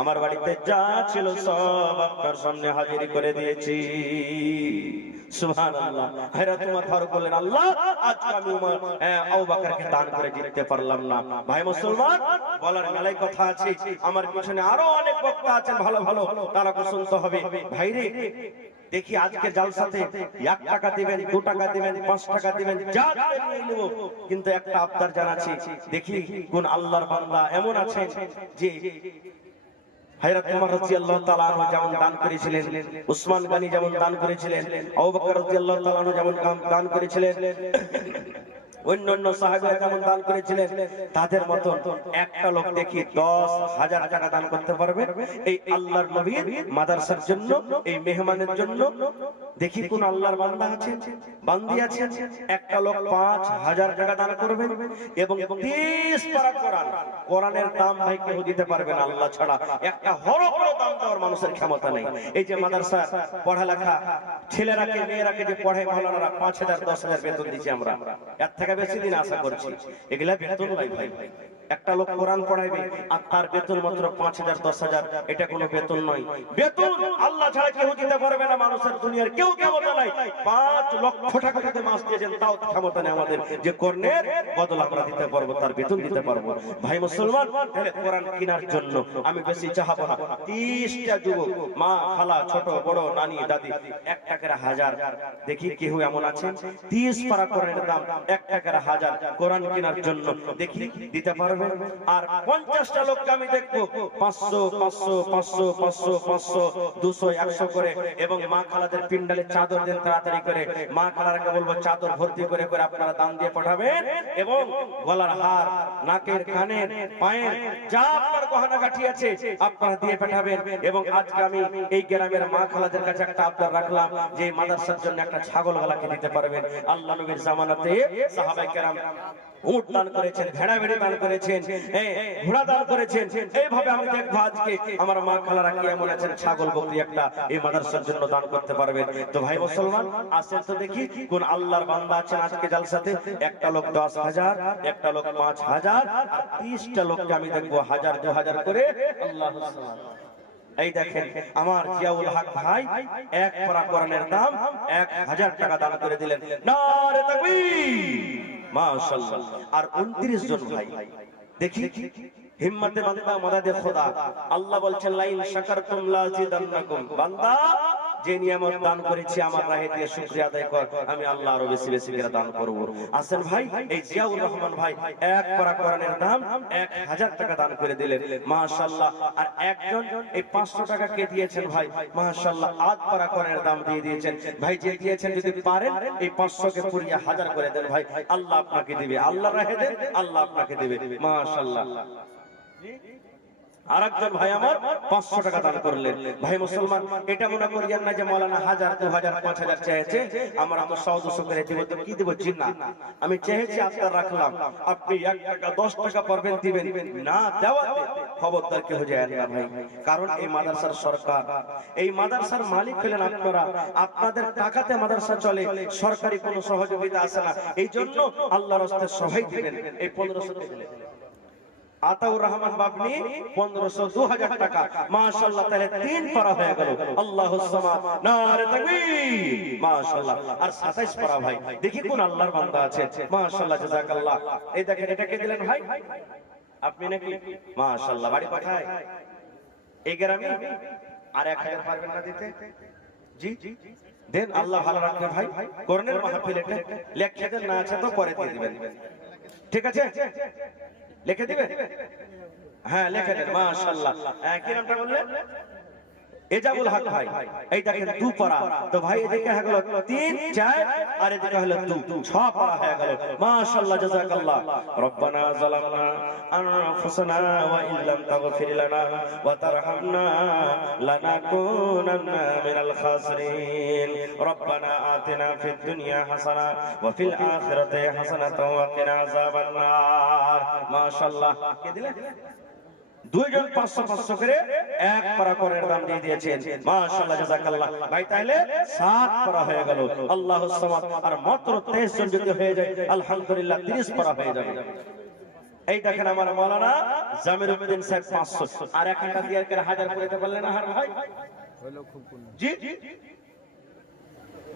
আমার বাড়িতে যা ছিল সব আপনার সামনে হাজির করে দিয়েছি। সুবহানাল্লাহ। হযরত ওমর ফারুক বললেন আল্লাহ আজকে আমি ওমর আবু বকরকে দান করে দিতে পারলাম না। ভাই মুসলমান বলার মেলায় কথা আছে, আমার পিছনে আরো অনেক বক্তা আছেন ভালো ভালো, তারাকে শুনতে হবে। ভাইরে দেখি আজকে জালসাতে 1 টাকা দিবেন 2 টাকা দিবেন 5 টাকা দিবেন যা দিবেন নিয়ে নেব, কিন্তু একটা আবদার জানাচ্ছি দেখি কোন আল্লাহর বান্দা এমন আছেন যে হযরত ওমর রাদিয়াল্লাহু তাআলা আনহু যেমন দান করেছিলেন, উসমান গনি যেমন দান করেছিলেন, আবু বকর রাদিয়াল্লাহু তাআলা আনহু যেমন দান করেছিলেন, অন্যান্য সাহাবীরা যেমন দান করেছিলেন, তাদের মতন একটা লোক দেখি 10,000 টাকা দান করতে পারবে এই আল্লাহর নবীর মাদ্রাসার জন্য, এই মেহমানের জন্য। দেখি কোন আল্লাহর বান্দা আছে বান্দি আছে একটা লোক 5,000 টাকা দান করবে এবং 30 পারা কোরআন, কোরআনের দাম ভাই কেউ দিতে পারবে না আল্লাহ ছাড়া। একটা হরফের দাম দেওয়ার মানুষের ক্ষমতা নেই। এই যে মাদ্রাসা পড়ালেখা ছেলেরাকে মেয়েরাকে যে পড়ায় মাওলানারা 5,000 10,000 বেতন দিচ্ছি আমরা, এর থেকে বেশি দিন আশা করছি। এগুলা বেতন নাই ভাই। একটা লোক কোরআন পড়াইবে আর তার বেতন মাত্র 5,000 10,000, এটা কোনো বেতন নয়। বেতন আল্লাহ ছাড়া কেউ দিতে পারবে না, মানুষের দুনিয়ার কেউ ক্ষমতা নাই। 5 লক্ষ টাকা যদি মাস দিয়েছেন তাও ক্ষমতা নেই আমাদের যে কর্ণের বদল আমরা দিতে পারবো, তার বেতন দিতে পারবো। ভাই মুসলমান তাহলে কোরআন কেনার জন্য আমি বেশি চাহাবো না। 30টা যুবক মা খালা ছোট বড় নানি দাদি 1 টাকার 1000, দেখি কেউ এমন আছে 30 পারা কোরআনের দাম 1 টাকার 1000 কোরআন কেনার জন্য দেখি দিতে পারবে? আর 50টা লোককে আমি দেখবো 500 500 500 500 500 200 100 করে, এবং মা খালাদের পিন্ডালে চাদর দেন তাড়াতাড়ি করে। মা খালারাকে বলবো চাদর ভর্তি করে করে আপনারা দান দিয়ে পাঠাবেন, এবং গলার হার নাকের কানের পায়ের যা আপনার গহনা গাঠি আছে আপনারা দিয়ে পাঠাবেন। এবং আজকে আমি এই গ্রামের মা খালাদের কাছে একটা আবদার রাখলাম যে মাদ্রাসার জন্য একটা ছাগল গলাকে দিতে পারবেন। আল্লাহ নবীর জামানাতে সাহাবায়ে কেরাম উট দান করেছেন, ভেড়া ভেড়ি দান করেছেন, ঘোড়া দান করেছেন। এইভাবে আমি দেখবো আজকে আমার মা খালারা কি এমন আছেন ছাগল বকরি একটা এই মাদ্রাসার জন্য দান করতে পারবেন। তো ভাই মুসলমান আসেন তো দেখি কোন আল্লাহর বান্দা আছেন আজকে জালসাতে। একটা লোক 10,000, একটা লোক 5,000, আর 30টা লোককে আমি দেখবো 1000 2000 করে। আল্লাহু আকবার। এই দেখেন আমার জিয়াউল হক ভাই 1 পারা কোরআনের দাম 1000 টাকা দান করে দিলেন। নারে তাকবীর, মাশাআল্লাহ। আর 29 জন ভাই দেখি হিম্মতে বান্দা মাদাদে খোদা। আল্লাহ বলছেন লাইন শাকারতুম লাযিদান্নাকুম, বান্দা যে নিয়ামত দান করেছি আমার রাহে দিয়ে শুকরিয়া আদায় কর, আমি আল্লাহ আরো বেশি বেশি করে দান করব। আসেন ভাই এই জিয়াউর রহমান ভাই 1 পারা কোরআনের দাম 1000 টাকা দান করে দিলেন, মাশাআল্লাহ। আর একজন এই 500 টাকা কে দিয়েছেন ভাই, মাশাআল্লাহ 8 পারা কোরআনের দাম দিয়ে দিয়েছেন। ভাই যে দিয়েছেন যদি পারেন এই 500 কে পুরিয়ে 1000 করে দেন ভাই, আল্লাহ আপনাকে দিবে। আল্লাহ রাহে দেন, আল্লাহ আপনাকে দিবে, মাশাআল্লাহ। আরেকজন ভাই আমার 500 টাকা দান করলেন। ভাই মুসলমান, এটা মনে করিয়েন না যে মাওলানা 1000 2000 5000 চেয়েছে আমরা তো 100 200 করে দিব, তো কি দিব চিন্না। আমি চেয়েছি আপনার রাখলাম, আপনি 1 টাকা 10 টাকা পারবেন দিবেন, না দেওয়াতে খবরদার কেউ যায় না ভাই। কারণ এই মাদ্রাসার সরকার, এই মাদ্রাসার মালিক হলেন আপনারা, আপনাদের টাকাতে মাদ্রাসা চলে, সরকারি কোনো সহযোগিতা আসে না। এই জন্য আল্লাহর রাস্তায় সবাই দিবেন। এই 1500 দিলেন আতাউর রহমান বাবনি 1500 2000 টাকা, মাশাআল্লাহ, তাহলে 3 পারা হয়ে গেল। আল্লাহুস সামাদ, নারে তাকবীর, মাশাআল্লাহ। আর 27 পারা ভাই, দেখি কোন আল্লাহর বান্দা আছে, মাশাআল্লাহ, জাযাকাল্লাহ। এই দেখেন, এটা কে দিলেন ভাই? আপনি নাকি? মাশাআল্লাহ। বাড়ি কোথায়? এই গ্রামে? আর 1000 পারবেন না দিতে? জি দেন, আল্লাহ ভালো রাখবে ভাই। করণের মাহফিল এটা লেখে দেন, না আছে তো পরে দিয়ে দিবেন, ঠিক আছে? লিখে দিবেন? হ্যাঁ লিখে দেন, মাশাআল্লাহ। কি নামটা বললেন? এজাবুল হক ভাই। এই দেখেন 2 পারা, তো ভাই এদিকে হয়ে গেল 3 4 আর এদিকে হলো 2 6 পারা হয়ে গেল, মাশাআল্লাহ, জাযাকাল্লাহ। রব্বানা যালামনা আনফুসানা ওয়া ইল্লাম তাগফির লানা ওয়া তারহামনা লানাকুনান্না মিনাল খাসিরিন। রব্বানা আতিনা ফিদ দুনিয়া হাসানা ওয়া ফিল আখিরাতি হাসানাতাও ওয়া কিনা আযাবান নার। মাশাআল্লাহ। কে দিলেন? দুইজন 500 500 করে 1 পারা করের দাম দিয়ে দিয়েছেন, মাশাআল্লাহ, জাযাকাল্লাহ। ভাই তাহলে 7 পারা হয়ে গেল। আল্লাহুস সামাদ। আর মাত্র 23 জন যদি হয়ে যায় আলহামদুলিল্লাহ 30 পারা হয়ে যাবে। এই দেখেন আমার মাওলানা জামির উদ্দিন সাহেব 500, আর একটা দিয়ে 1000 করে দিতে পারলেন না? আর ভাই হলো খুব কোন জি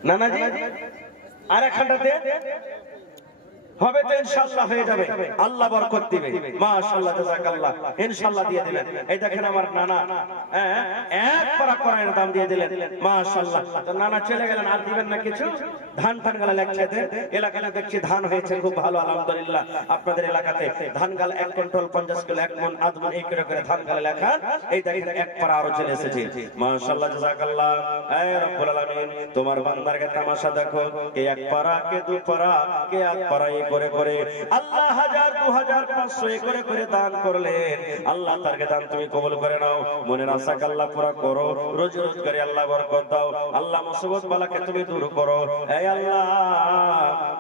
না না জি, আর একটা দিয়ে হবে তো ইনশাআল্লাহ হয়ে যাবে, আল্লাহ বরকত দিবে, মাশাআল্লাহ, জাযাকাল্লাহ। ইনশাআল্লাহ দিয়ে দিবেন। এই দেখেন আমার নানা 1 পারা কোরআনের দাম দিয়ে দিলেন, মাশাআল্লাহ। তো নানা চলে গেলেন, আর দিবেন না কিছু? ধান ফান গালা লাগছে দেন। এলাকাতে দেখছি ধান হয়েছে খুব ভালো, আলহামদুলিল্লাহ। আপনাদের এলাকাতে ধান গাল 1 কুইন্টাল 50 কিলো 1 মণ আধ মণ এই করে ধান গালা লেখা। এই দেখেন 1 পারা আরো চলে এসেছে, মাশাআল্লাহ, জাযাকাল্লাহ। হে রব্বুল আলামিন, তোমার বান্দারকে তামাশা দেখো, কে 1 পারা, কে 2 পারা, কে 1 পারা করে করে আল্লাহ 1000 2000 500 করে করে দান করলেন। আল্লাহ তারকে দান তুমি কবুল করে নাও, মনের আশা আল্লাহ পুরা করো, রোজি রোজগারে আল্লাহ বরকত দাও, আল্লাহ মুসিবত বালাকে তুমি দূর করো। এই আল্লাহ,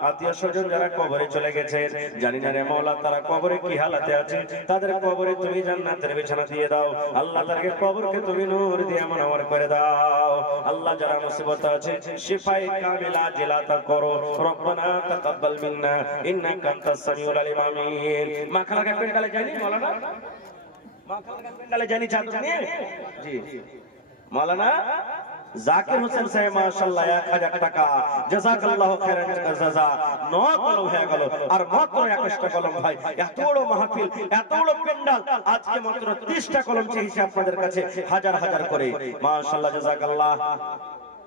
আত্মীয় স্বজন যারা কবরে চলে গেছে, জানি না রে মাওলা তারা কবরে কি হালাতে আছে, তাদের কবরে তুমি জান্নাতের বিছানা দিয়ে দাও। আল্লাহ তারকে কবরকে তুমি নূর দিয়ে মুনাওয়ার করে দাও। আল্লাহ যারা মুসিবত আছে শিফায়ে কামিলা জিলাতা করো। রব্বানা তাকাব্বাল মিন্না ইন্নাকা আনতাস সামিউল আলিম। আমিন। মাখা লাগা পেন্ডালে যায়নি মাওলানা? মাখা লাগা পেন্ডালে যায়নি চাদর নিয়ে? জি মাওলানা জাকির হোসেন সাহেব, মাশাআল্লাহ, 1000 টাকা, জাযাকাল্লাহু খাইরান জাযা। 9 কলম হয়ে গেল, আর মাত্র 21টা কলম। ভাই এত বড় মাহফিল, এত বড় পেন্ডাল, আজকে মাত্র 30টা কলম চেয়েছি আপনাদের কাছে, হাজার হাজার করে, মাশাআল্লাহ, জাযাকাল্লাহ।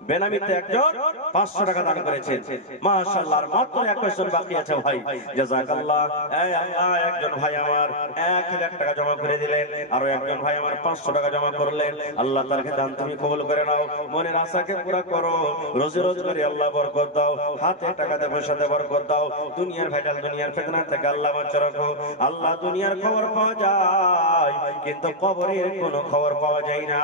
বেনামিতে একজন 500 টাকা দান করেছেন, মাশাআল্লাহ। আর মাত্র 21 জন বাকি আছে ভাই, জাযাকাল্লাহ। এই আল্লাহ, একজন ভাই আমার 1000 টাকা জমা করে দিলেন, আর একজন ভাই আমার 500 টাকা জমা করলেন। আল্লাহ তারকে দান তুমি কবুল করে নাও, মনের আশাকে পুরা করো, রোজি রোজগারে আল্লাহ বরকত দাও, হাতে টাকাতে পয়সাতে বরকত দাও, দুনিয়ার ভেজাল দুনিয়ার ফিতনা থেকে আল্লাহ বাঁচিয়ে রাখো। আল্লাহ দুনিয়ার খবর পাওয়া যায়, কিন্তু কবরের কোনো খবর পাওয়া যায় না।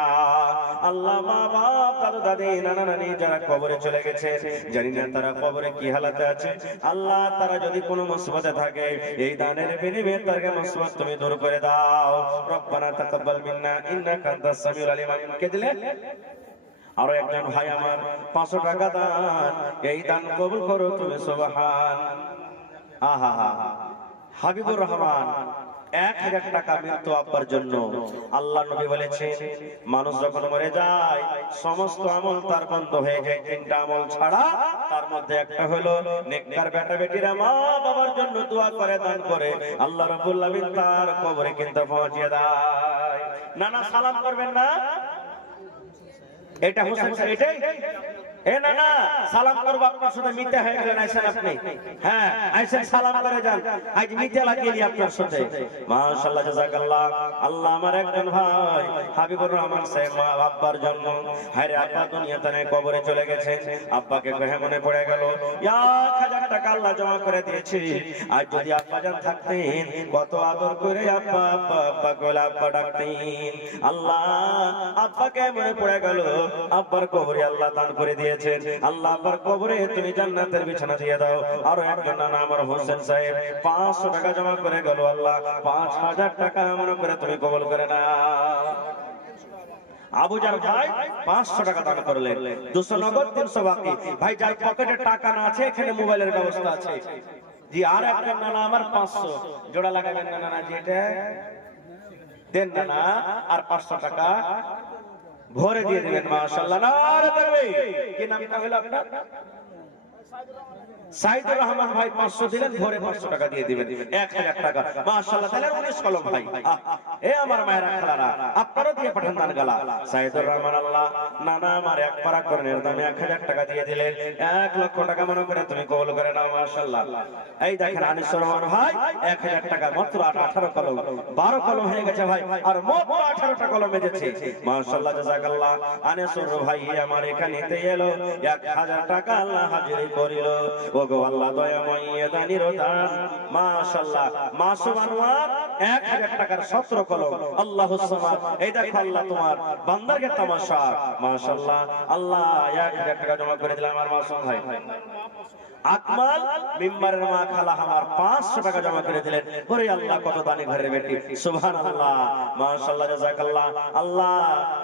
আল্লাহ মা বাপ দাদু দাদি নানা নানি যারা কবরে চলে গেছে, জানি না তারা কবরে কি হালাতে আছে। আল্লাহ তারা যদি কোনো মুসিবতে থাকে, এই দানের বিনিময়ে তারকে মুসিবত তুমি দূর করে দাও। রব্বানা তাকাব্বাল মিন্না ইন্নাকা আনতাস সামিউল আলিম। কে দিলেন? আরো একজন ভাই আমার 500 টাকা দান, এই দান কবুল করো তুমি, সুবহান। আহা হা, হাবিবুর রহমান 1000 টাকা মৃত্যু আব্বার জন্য। আল্লাহ নবী বলেছেন, মানুষ যখন মরে যায় সমস্ত আমল তার বন্ধ হয়ে যায়, 3টা আমল ছাড়া। তার মধ্যে একটা হলো নেককার বেটা বেটিরা মা বাবার জন্য দোয়া করে, দান করে, আল্লাহ রাব্বুল আলামিন তার কবরে কিন্তু পৌঁছে দেয়। নানা সালাম করবেন না? এটা হোসেন, এটাই এ না না, সালাম করবো আপনার সাথে, মিথ্যা হয়ে গেলেন আইসেন আপনি। হ্যাঁ আইসেন, সালাম করে যান, আজ মিথ্যা লাগিয়ে দিই আপনার সাথে। মাশাআল্লাহ, জাযাকাল্লাহ। আল্লাহ আমার একজন ভাই হাবিবুর রহমান সাহেব মা আব্বার জন্য, হায়রে আব্বা দুনিয়াতে নেই, কবরে চলে গেছেন। আব্বাকে কহে মনে পড়ে গেল 1000 টাকা আল্লাহ জমা করে দিয়েছে। আজ যদি আব্বা জান থাকতেন, কত আদর করে আব্বা আব্বা আব্বা করে আব্বা ডাকতেন। আল্লাহ আব্বাকে মনে পড়ে গেল, আব্বার কবরে আল্লাহ দান করে দিয়েছেন। আল্লাহ আব্বার কবরে তুমি জান্নাতের বিছানা দিয়ে দাও। আরো একজন নাম আমার হোসেন সাহেব 500 টাকা জমা করে গেল, আল্লাহ 5000 টাকা মনে করে তুমি কবুল করে নাও। আবুজার ভাই 500 টাকা দান করলেন, 200 নগদ, 300 বাকি। ভাই যার পকেটে টাকা না আছে, এখানে মোবাইলের ব্যবস্থা আছে জি। আর একজন নানা আমার 500 জোড়া লাগাবেন না নানা, যেটা দেন না, আর 500 টাকা ভরে দিয়ে দিবেন। মাশাআল্লাহ, নারে তাকবীর। কি নামটা হলো আপনার? সাইদুর রহমান ভাই 500 দিলেন, ভরে 500 টাকা দিয়ে দিবেন, 1000 টাকা। মাশাআল্লাহ, তাহলে 19 কলম ভাই। এ আমার মায়েরা খালারা, আপনারা দিয়ে পাঠান দান গালা। সাইদুর রহমান আল্লাহ নানা আমার এক পারা করনের দামে 1000 টাকা দিয়ে দিলেন, 1 লক্ষ টাকা মনে করে তুমি কবুল করে নাও। মাশাআল্লাহ। এই দেখেন আনিসুর রহমান ভাই 1000 টাকা, মাত্র 18 কলম, 12 কলম হয়ে গেছে ভাই, আর মোট 18টা কলম এসেছে। মাশাআল্লাহ, জাযাকাল্লাহ। আনিসুর ভাই আমার এখানেতে এলো, 1000 টাকা আল্লাহ হাজিরি করিল। ওগো আল্লাহ দয়াময় দানির দান। মাশাআল্লাহ, মাসুম আনোয়ার 1000 টাকার 17 কলম। আল্লাহুস সামাদ। এই দেখো আল্লাহ তোমার বান্দারকে তামাশা। মাশাআল্লাহ, আল্লাহ 1000 টাকা জমা করে দিলাম আমার মাসুম ভাই। আকমাল মিম্বারের মা খালা আমার 500 টাকা জমা করে দিলেন। ওরে আল্লাহ, কত দানি ঘরের বেটি, সুবহানাল্লাহ। মাশাআল্লাহ, জাযাকাল্লাহ। আল্লাহ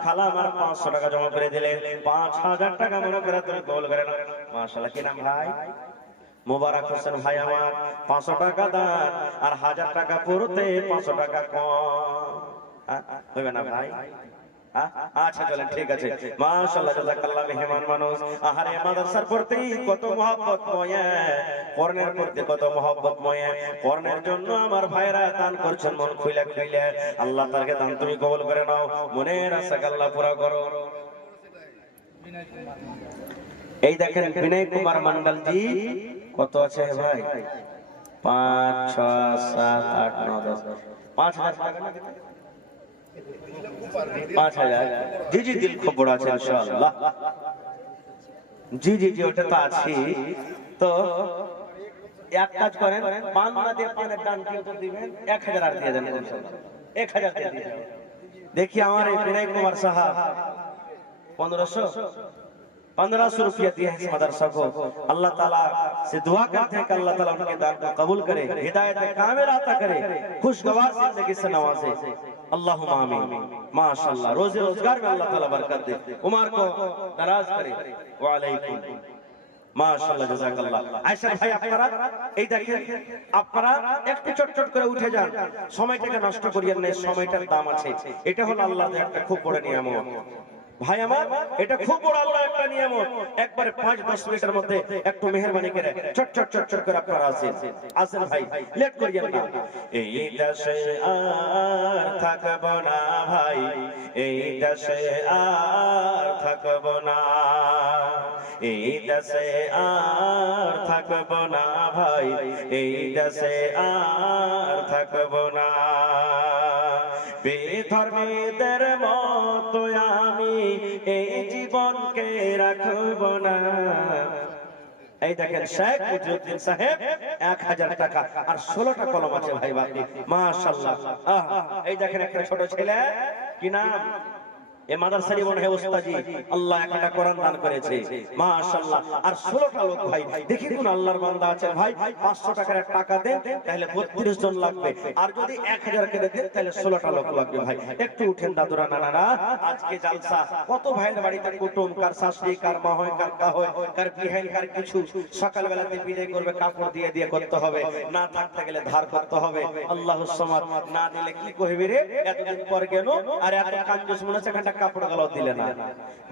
খালা আমার 500 টাকা জমা করে দিলেন, 5000 টাকা মনে করে তুমি কবুল করে নাও। মাশাআল্লাহ। কি নাম ভাই? মোবারক হোসেন ভাই আমার 500 টাকা দান, আর 1000 টাকা পুরোতে 500 টাকা কম হবে না ভাই? আচ্ছা চলেন, ঠিক আছে। মাশাআল্লাহ, জাযাকাল্লাহ। মেহমান মানুষ, আহারে মাদ্রাসার প্রতি কত মহব্বতময়, কোরআনের প্রতি কত মহব্বতময়। কোরআনের জন্য আমার ভাইরা দান করছেন মন খুইলা খুইলা। আল্লাহ তারকে দান তুমি কবুল করে নাও, মনের আশা আল্লাহ পুরা করো। এই দেখেন বিনয় কুমার মন্ডল জি কত আছে ভাই? 5 6 7 8 9 10 5000 টাকা না দিতে? 5000। জি জি, দিল খুব বড় আছে ইনশাআল্লাহ। জি জি জি, ওটা তো আছে। তো এক কাজ করেন, পান না দিয়ে পানের দান কি তো দিবেন, 1000 আর দিয়ে দেন ইনশাআল্লাহ। 1000 দিয়ে দিবেন। দেখি আমার এই বিনয় কুমার সাহেব 1500 रुपया दिया है मदरसा को। अल्लाह ताला से दुआ करते हैं कि अल्लाह ताला उनके दान को कबूल करे, हिदायत कामिल अता करे, खुशगवार जिंदगी से नवाजे। अल्लाहुम्मा आमीन। माशाअल्लाह, रोज़े रोजगार में अल्लाह ताला बरकत दे, उमर को दराज करे। वालेकुम। মাশাআল্লাহ, জাযাকাল্লাহ। আয়েশা ভাই আপনারা এই দেখেন, আপনারা একটু চটচট করে উঠে যান, সময়টাকে নষ্ট করিয়েন না, সময়টার দাম আছে। এটা হলো আল্লাহর একটা খুব বড় নিয়ামত ভাই আমার, এটা খুব বড় আল্লাহর একটা নিয়ামত। একবারে 5-10 মিনিটের মধ্যে একটু মেহেরবানি করে চটচট করে আপনারা আসেন ভাই, লেট করিয়েন না। এই দেশে আর থাকব না ভাই, এই দেশে আর থাকব না, এই দেশে আর থাকব না ভাই, এই দেশে আর থাকব না। বেধর্মীদের মতো আমি এই জীবনকে রাখব না। এই দেখেন শেখ মুজিবুদ্দিন সাহেব 1000 টাকা আর 16টা কলম আছে ভাই বাকি। মাশাআল্লাহ। এই দেখেন একটা ছোট ছেলে, কি নাম? এ মাদ্রাসা জীবনে ওস্তাজি, আল্লাহ একটা কোরআন দান করেছে। মাশাআল্লাহ। আর 16টা লোক ভাই, দেখি কোন আল্লাহর বান্দা আছে ভাই, 500 টাকার টাকা দেন তাহলে 32 জন লাগবে, আর যদি 1000 করে দেন তাহলে 16টা লোক লাগবে ভাই। একটু উঠেন দাদুরা নানারা, আজকে জালসা, কত ভাইয়ের বাড়িতে কুটুম, কার শাশুড়ি, কার মা হয়, কার কা হয়, কার বিহাইন, কার কিছু। সকালবেলাতে বিদায় করবে, কাপড় দিয়ে দিয়ে করতে হবে, না থাকতে গেলে ধার করতে হবে। আল্লাহুস সামাদ, না দিলে কি কইবে রে, এতদিন পর গেল আর এত কাঞ্জুস মনে হচ্ছে, কাপড় গালো দিলে না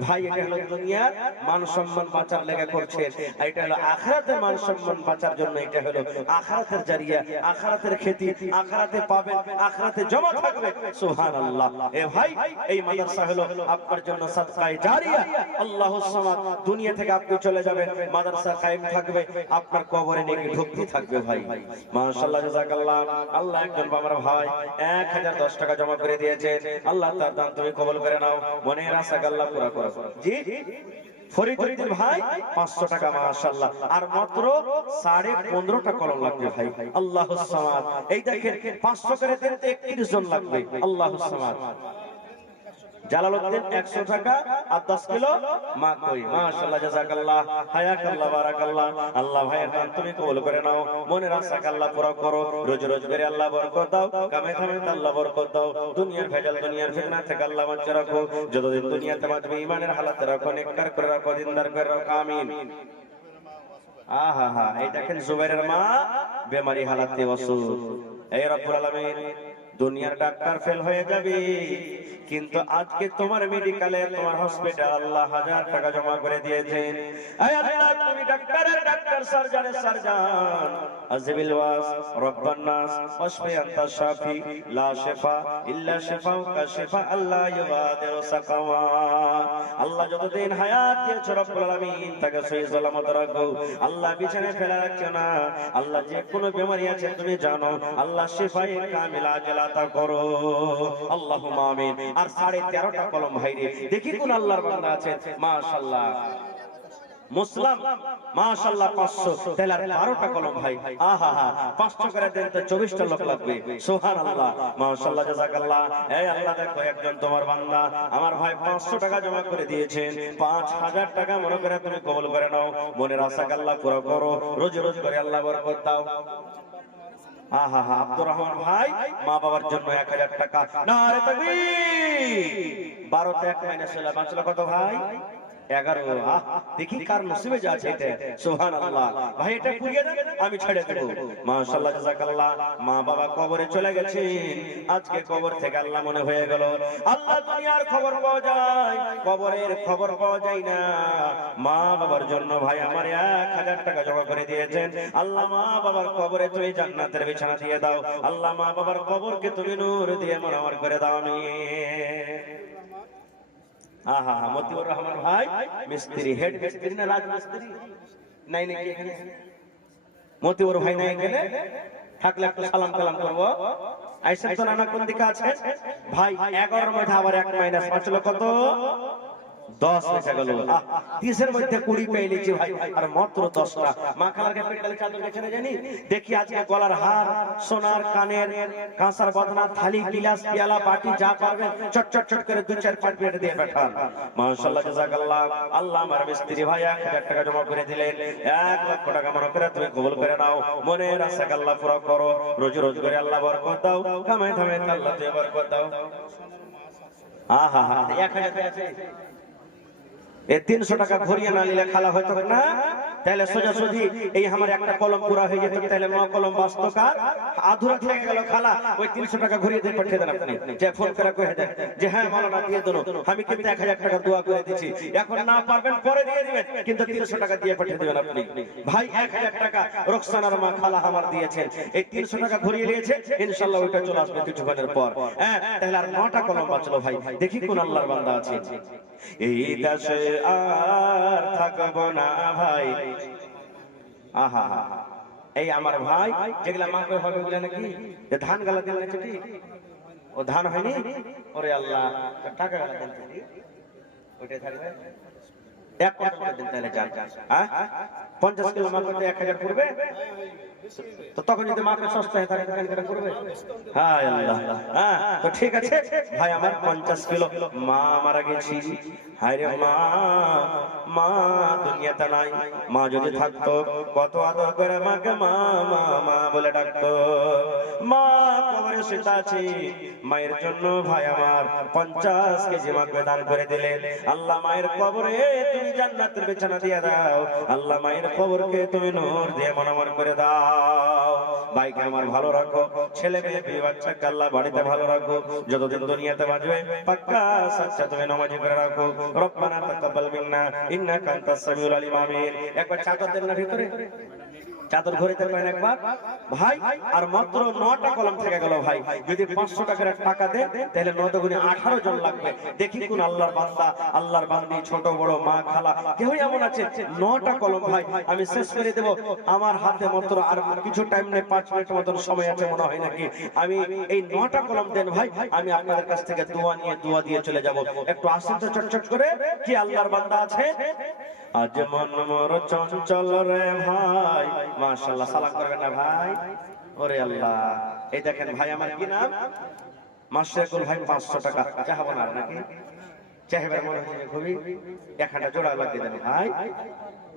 ভাই। এটা হলো দুনিয়ার মান সম্মান বাঁচার লেগে করছেন, আর এটা হলো আখিরাতের মান সম্মান বাঁচার জন্য। এটা হলো আখিরাতের জারিয়া, আখিরাতের খেতি, আখিরাতে পাবেন, আখিরাতে জমা থাকবে। সুবহানাল্লাহ। এ ভাই, এই মাদ্রাসা হলো আপনার জন্য সাদকায়ে জারিয়া। আল্লাহুস সামাদ। দুনিয়া থেকে আপনি চলে যাবেন, মাদ্রাসা কায়েম থাকবে, আপনার কবরে নেকি ঢুকতে থাকবে ভাই। মাশাআল্লাহ, জাযাকাল্লাহ। আল্লাহ একজন আমার ভাই 1010 টাকা জমা করে দিয়েছেন। আল্লাহ তার দান তুমি কবুল করে নাও, মনের আশা আল্লাহ পুরা করো। জি ফরিদুদ্দিন ভাই 500 টাকা মাশাআল্লাহ। আর মাত্র 15.5টা কলম লাগবে ভাই। আল্লাহুস সামাদ। এই দেখেন 500 করে দিতে 31 জন লাগবে। আল্লাহুস সামাদ। জালালউদ্দিন 100 টাকা আর 10 কিলো মা কই। মাশাআল্লাহ, জাযাকাল্লাহ, হায়াকাল্লাহ, বারাকাল্লাহ। আল্লাহ ভাইয়ের দান তুমি কবুল করে নাও, মনের আশা আল্লাহ পুরা করো। রোজ রোজ করে আল্লাহ বরকত দাও, কামে কামে আল্লাহ বরকত দাও। দুনিয়ার ভেজাল, দুনিয়ার ফিতনা থেকে আল্লাহ বাঁচিয়ে রাখো। যতদিন দুনিয়াতে বাঁচবে ঈমানের হালাতে রাখো, নেককার করে রাখো, দিনদার করে রাখো। আমিন। আহা হা, এই দেখেন জুবাইরের মা বেমারি হালাতে অসুস্থ। এই রব্বুল আলামিন, দুনিয়ার ডাক্তার ফেল হয়ে যাবে, কিন্তু আজকে তোমার মেডিকেলে, তোমার হসপিটাল আল্লাহ 1000 টাকা জমা করে দিয়েছেন। আয় আল্লাহ, তুমি ডাক্তারের ডাক্তার, সার্জনের সার্জন। আযবিল ওয়াস, রব্বান নাস, ওয়াশফি আনতা শাফি, লা শিফা ইল্লা শিফাউকা, শিফা আল্লাহ ইউগাদিরু সাকাওয়া। আল্লাহ যতদিন হায়াত দিয়েছো রব্বুল আলামিন, তাকে সহি সালামত রাখো। আল্লাহ বিছানায় ফেলা রাখছো না। আল্লাহ যে কোনো বেমারি আছে তুমি জানো, আল্লাহ শিফায়ে কামিলা আজলাতা করো। আল্লাহুম্মা আমিন। আর 13.5টা কলম ভাইরে, দেখি কোন আল্লাহর বান্দা আছে। মাশাআল্লাহ, মুসলাম মাশাআল্লাহ 500, তাহলে আর 12টা কলম ভাই। আহা হা, 500 করে দেন তো 24টা লোক লাগবে। সুবহানাল্লাহ, মাশাআল্লাহ, জাযাকাল্লাহ। এই আল্লাহ, দেখো একজন তোমার বান্দা আমার ভাই 500 টাকা জমা করে দিয়েছেন। 5000 টাকা মনে করে তুমি কবুল করে নাও, মনের আশা আল্লাহ পুরো করো। রোজ রোজ করে আল্লাহ বরকত দাও। আহা হা, আব্দুর রহমান ভাই মা বাবার জন্য 1000 টাকা। নারে তাকবীর। 12 তে 1 মাইনাস হলো, বাঁচলো কত ভাই? 11। দেখি কার নসিবে যা আছে এটা। সুবহানাল্লাহ। ভাই এটা পুড়িয়ে দেন, আমি ছেড়ে দেব। মাশাআল্লাহ, জাযাকাল্লাহ। মা বাবা কবরে চলে গেছেন, আজকে কবর থেকে আল্লাহ মনে হয়ে গেল। আল্লাহ দুনিয়ার খবর পাওয়া যায়, কবরের খবর পাওয়া যায় না। মা বাবার জন্য ভাই আমার 1000 টাকা জমা করে দিয়েছেন। আল্লাহ মা বাবার কবরে তুমি জান্নাতের বিছানা দিয়ে দাও। আল্লাহ মা বাবার কবরকে তুমি নূর দিয়ে মুনাওয়ার করে দাও। আমিন। আহা হা, মতিউর রহমান ভাই মিস্ত্রি, হেড মিস্ত্রি না রাজ মিস্ত্রি নাই নাকি এখানে? মতিউর ভাই নাই এখানে, থাকলে একটু সালাম কালাম করবো। আইসেন তো নানা, কোন দিকে আছে ভাই? 11-এর মধ্যে আবার 1 মাইনাস, বাঁচলো কত? 10 হয়ে গেল। 30-এর মধ্যে 20 পেয়ে নিয়েছি ভাই, আর মাত্র 10টা। মা খালাকে পেটালে চাদর গেছে জানি। দেখি আজকে গলার হার, সোনার কানের, কাঁসার বদনা, থালি, গিলাস, পেয়ালা, বাটি যা পারবেন চট চট চট করে 2-4-5 প্লেট দিয়ে পাঠান। মাশাআল্লাহ, জাযাকাল্লাহ। আল্লাহ আমার মিস্ত্রি ভাই 1000 টাকা জমা করে দিলেন। 1 লক্ষ টাকা মনে করে তুমি কবুল করে নাও, মনের আশা আল্লাহ পুরো করো। রোজ রোজ করে আল্লাহ বরকত দাও, কামাই কামাই আল্লাহ দিয়ে বরকত দাও। আহা হা, 1000 আছে। 300 টাকা ঘুরিয়ে না নিলে খালা হয়তো না, তাহলে সোজাসুজি এই আমার একটা কলম পুরা হয়ে যেত, তাহলে 9 কলম বাঁচতো। কার আধুরা থেকে গেল খালা, ওই 300 টাকা ঘুরিয়ে দিয়ে পাঠিয়ে দেন আপনি। যে ফোন করে কয়ে দেন যে হ্যাঁ মাওলানা দিয়ে দেন, আমি কিন্তু 1000 টাকা দোয়া করে দিয়েছি, এখন না পারবেন পরে দিয়ে দিবেন, কিন্তু 300 টাকা দিয়ে পাঠিয়ে দিবেন আপনি। ভাই 1000 টাকা রোকসানার মা খালা আমার দিয়েছেন, এই 300 টাকা ঘুরিয়ে নিয়েছে, ইনশাআল্লাহ ওইটা চলে আসবে কিছুক্ষণের পর। হ্যাঁ, তাহলে আর 9টা কলম বাঁচলো ভাই। দেখি কোন আল্লাহর বান্দা আছে। এই দেশে আর থাকবো না ভাই। আহা, এই আমার ভাই যেগুলা মাকে হবে বলে নাকি ধান গালা দিল নাকি, ঠিক ও ধান হয়নি। ওরে আল্লাহ, টাকা গালা দেন ওইটাই থাকবে। 1 কোটি দিন তাহলে যান। হ্যাঁ, 50 কিলো মাল করতে 1000 পড়বে, তো তখন যদি মাকে সস্তা হয়ে থাকে কেন করবে? হ্যাঁ আল্লাহ। হ্যাঁ, তো ঠিক আছে ভাই, আমার 50 কিলো মা মারা গেছি। হায় রে মা, মা দুনিয়াতে নাই। মা যদি থাকতো কত আদর করে মাকে মা মা মা বলে ডাকতো। মা কবরে শুয়ে আছে, মায়ের জন্য ভাই আমার 50 কেজি মাকে দান করে দিলেন। আল্লাহ মায়ের কবরে তুমি তুমি জান্নাতের বিছানা দিয়ে দাও, আল্লাহ মায়ের কবরকে তুমি নূর দিয়ে মনোমর করে দাও। ভাইকে আমার ভালো রাখো, ছেলে মেয়ে বিয়ে বাচ্চাকে আল্লাহ বাড়িতে ভালো রাখো, যতদিন দুনিয়াতে বাঁচবে পাক্কা সাচ্চা তুমি নামাজি করে রাখো। রব্বানা তাকাব্বাল মিন্না ইন্নাকা আনতাস সামিউল আলিম। আমিন। একবার চাদর দেন না ভিতরে, চাদর ঘুরিতে পারেন একবার ভাই। আর মাত্র 9টা কলম থেকে গেল ভাই। যদি 500 টাকার টাকা দেন তাহলে 9 দুগুণে 18 জন লাগবে। দেখি কোন আল্লাহর বান্দা, আল্লাহর বান্দি, ছোট বড়, মা খালা কেউ এমন আছে 9টা কলম ভাই আমি শেষ করে দেব। আমার হাতে মাত্র আর কিছু টাইম নেই, 5 মিনিট মতো সময় আছে মনে হয় নাকি। আমি এই 9টা কলম দেন ভাই, আমি আপনাদের কাছ থেকে দোয়া দিয়ে চলে যাব। একটু আস্তে চটচট করে কি আল্লাহর বান্দা আছে। আজ মন মোর চঞ্চল রে ভাই, মাশাআল্লাহ সালাম করবেন না ভাই। ওরে আল্লাহ, এই দেখেন ভাই আমার কি নাম, মাশরাকুল ভাই 500 টাকা চাহাবো না নাকি চাহিবার মনে হচ্ছে খুবই একটা জোড়া লাগিয়ে দেন ভাই।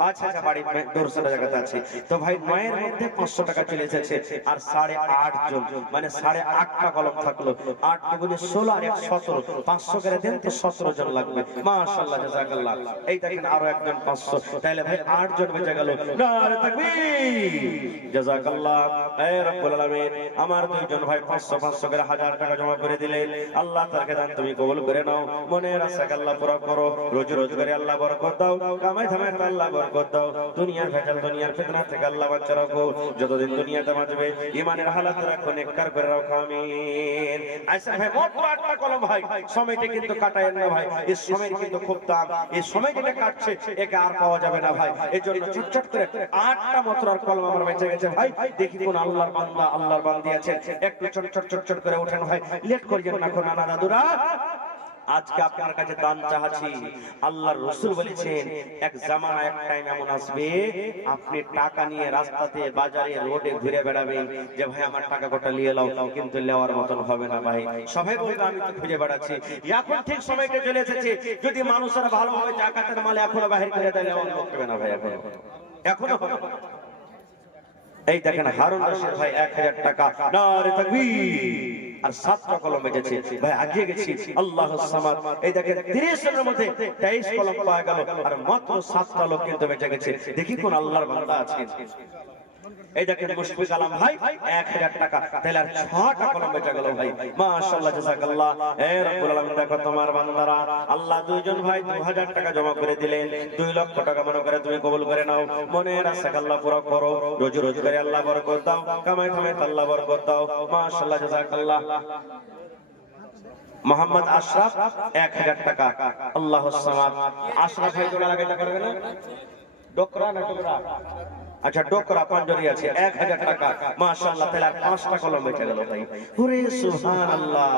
আচ্ছা আচ্ছা বাড়ি দূরসরা জায়গাতে আছে তো ভাই 9 এর মধ্যে 500 টাকা চলে এসেছে। আর 8.5 জন মানে 8.5টা কলম থাকলো, 8 গুণে 16 আর 17, 500 করে দেন তো 17 জন লাগবে। মাশাআল্লাহ জাযাকাল্লাহ। এই দেখেন আরো একজন 500, তাহলে ভাই 8 জন বেঁচে গেল। নারে তাকবীর, জাযাকাল্লাহ। হে রব্বুল আলামিন, আমার দুইজন ভাই 500 করে 1000 টাকা জমা করে দিলেন। আল্লাহ তাআলাকে দান তুমি কবুল করে নাও, মনের আশাকে আল্লাহ পুরো করো, রোজগারে আল্লাহ বরকত দাও, কামাই ধামাই আল্লাহ বরকত দাও, দুনিয়ার ভেজাল দুনিয়ার ফিতনা থেকে আল্লাহ বাঁচা রাখো, যতদিন দুনিয়াতে বাঁচবে ঈমানের হালাত রাখো, নেককার করে রাখো। আমিন। আচ্ছা ভাই মোট 8টা কলম ভাই, সময়টা কিন্তু কাটায়েন না ভাই, এই সময় কিন্তু খুব দাম, এই সময় যেটা কাটছে একে আর পাওয়া যাবে না ভাই। এজন্য চটচট করে 8টা মাত্র আর কলম আমার বেঁচে গেছে ভাই। দেখি কোন আল্লাহর বান্দা, আল্লাহর বান্দি আছে, একটু চটচট করে ওঠেন ভাই, লেট করিয়েন না কোন নানা দাদুরা। আজকে আপনার কাছে দান চাচ্ছি। আল্লাহর রাসূল বলেছেন এক জামানা এক টাইম এমন আসবে আপনি টাকা নিয়ে রাস্তাতে বাজারে রোডে ঘুরে বেড়াবেন যে ভাই আমার টাকা কটা নিয়ে নাও, কিন্তু নেওয়ার মতন হবে না ভাই। সবাই বলবে আমি তো খুঁজে বেড়াচ্ছি। এখন ঠিক সময়টা চলে এসেছে, যদি মানুষেরা ভালোভাবে জাকাতের মাল এখনো বাহির করে দেয় নেওয়ার লোক হবে না ভাই, এখনো হবে না। এই দেখেন হারুন রশিদ ভাই 1000 টাকা, নারে তাকবীর। আর 7টা কলম বেজেছে ভাই, আগিয়ে গেছি। আল্লাহুস সামাদ। এই দেখেন 30 এর মধ্যে 23 কলম পাওয়া গেল, আর মাত্র 7টা লোক কিন্তু বেঁচে গেছে। দেখি কোন আল্লাহর বান্দা আছে। এই দেখেন মুশফিক আলম ভাই 1000 টাকা, তাহলে আর 6টা কলম বেঁচে গেল ভাই। মাশাআল্লাহ জাযাকাল্লাহ। হে রব্বুল আলামিন, দেখো তোমার বান্দারা আল্লাহ দুইজন ভাই 2000 টাকা জমা করে দিলেন, 2 লক্ষ টাকা মনে করে তুমি কবুল করে নাও, মনের আশাকে আল্লাহ পুরো করো, রোজগারে আল্লাহ বরকত দাও, কামাই কামাই আল্লাহ বরকত দাও। মাশাআল্লাহ জাযাকাল্লাহ। মোহাম্মদ আশরাফ 1000 টাকা, আল্লাহুস সামাদ। আশরাফ ভাই জোড়া লাগাইতে পারবে না? ডোকরা না টুকরা? আচ্ছা ডোকরা পাঞ্জরি আছে 1000 টাকা। মাশাআল্লাহ, তাহলে আর 5টা কলম বেঁচে গেল ভাই। ওরে সুবহানাল্লাহ,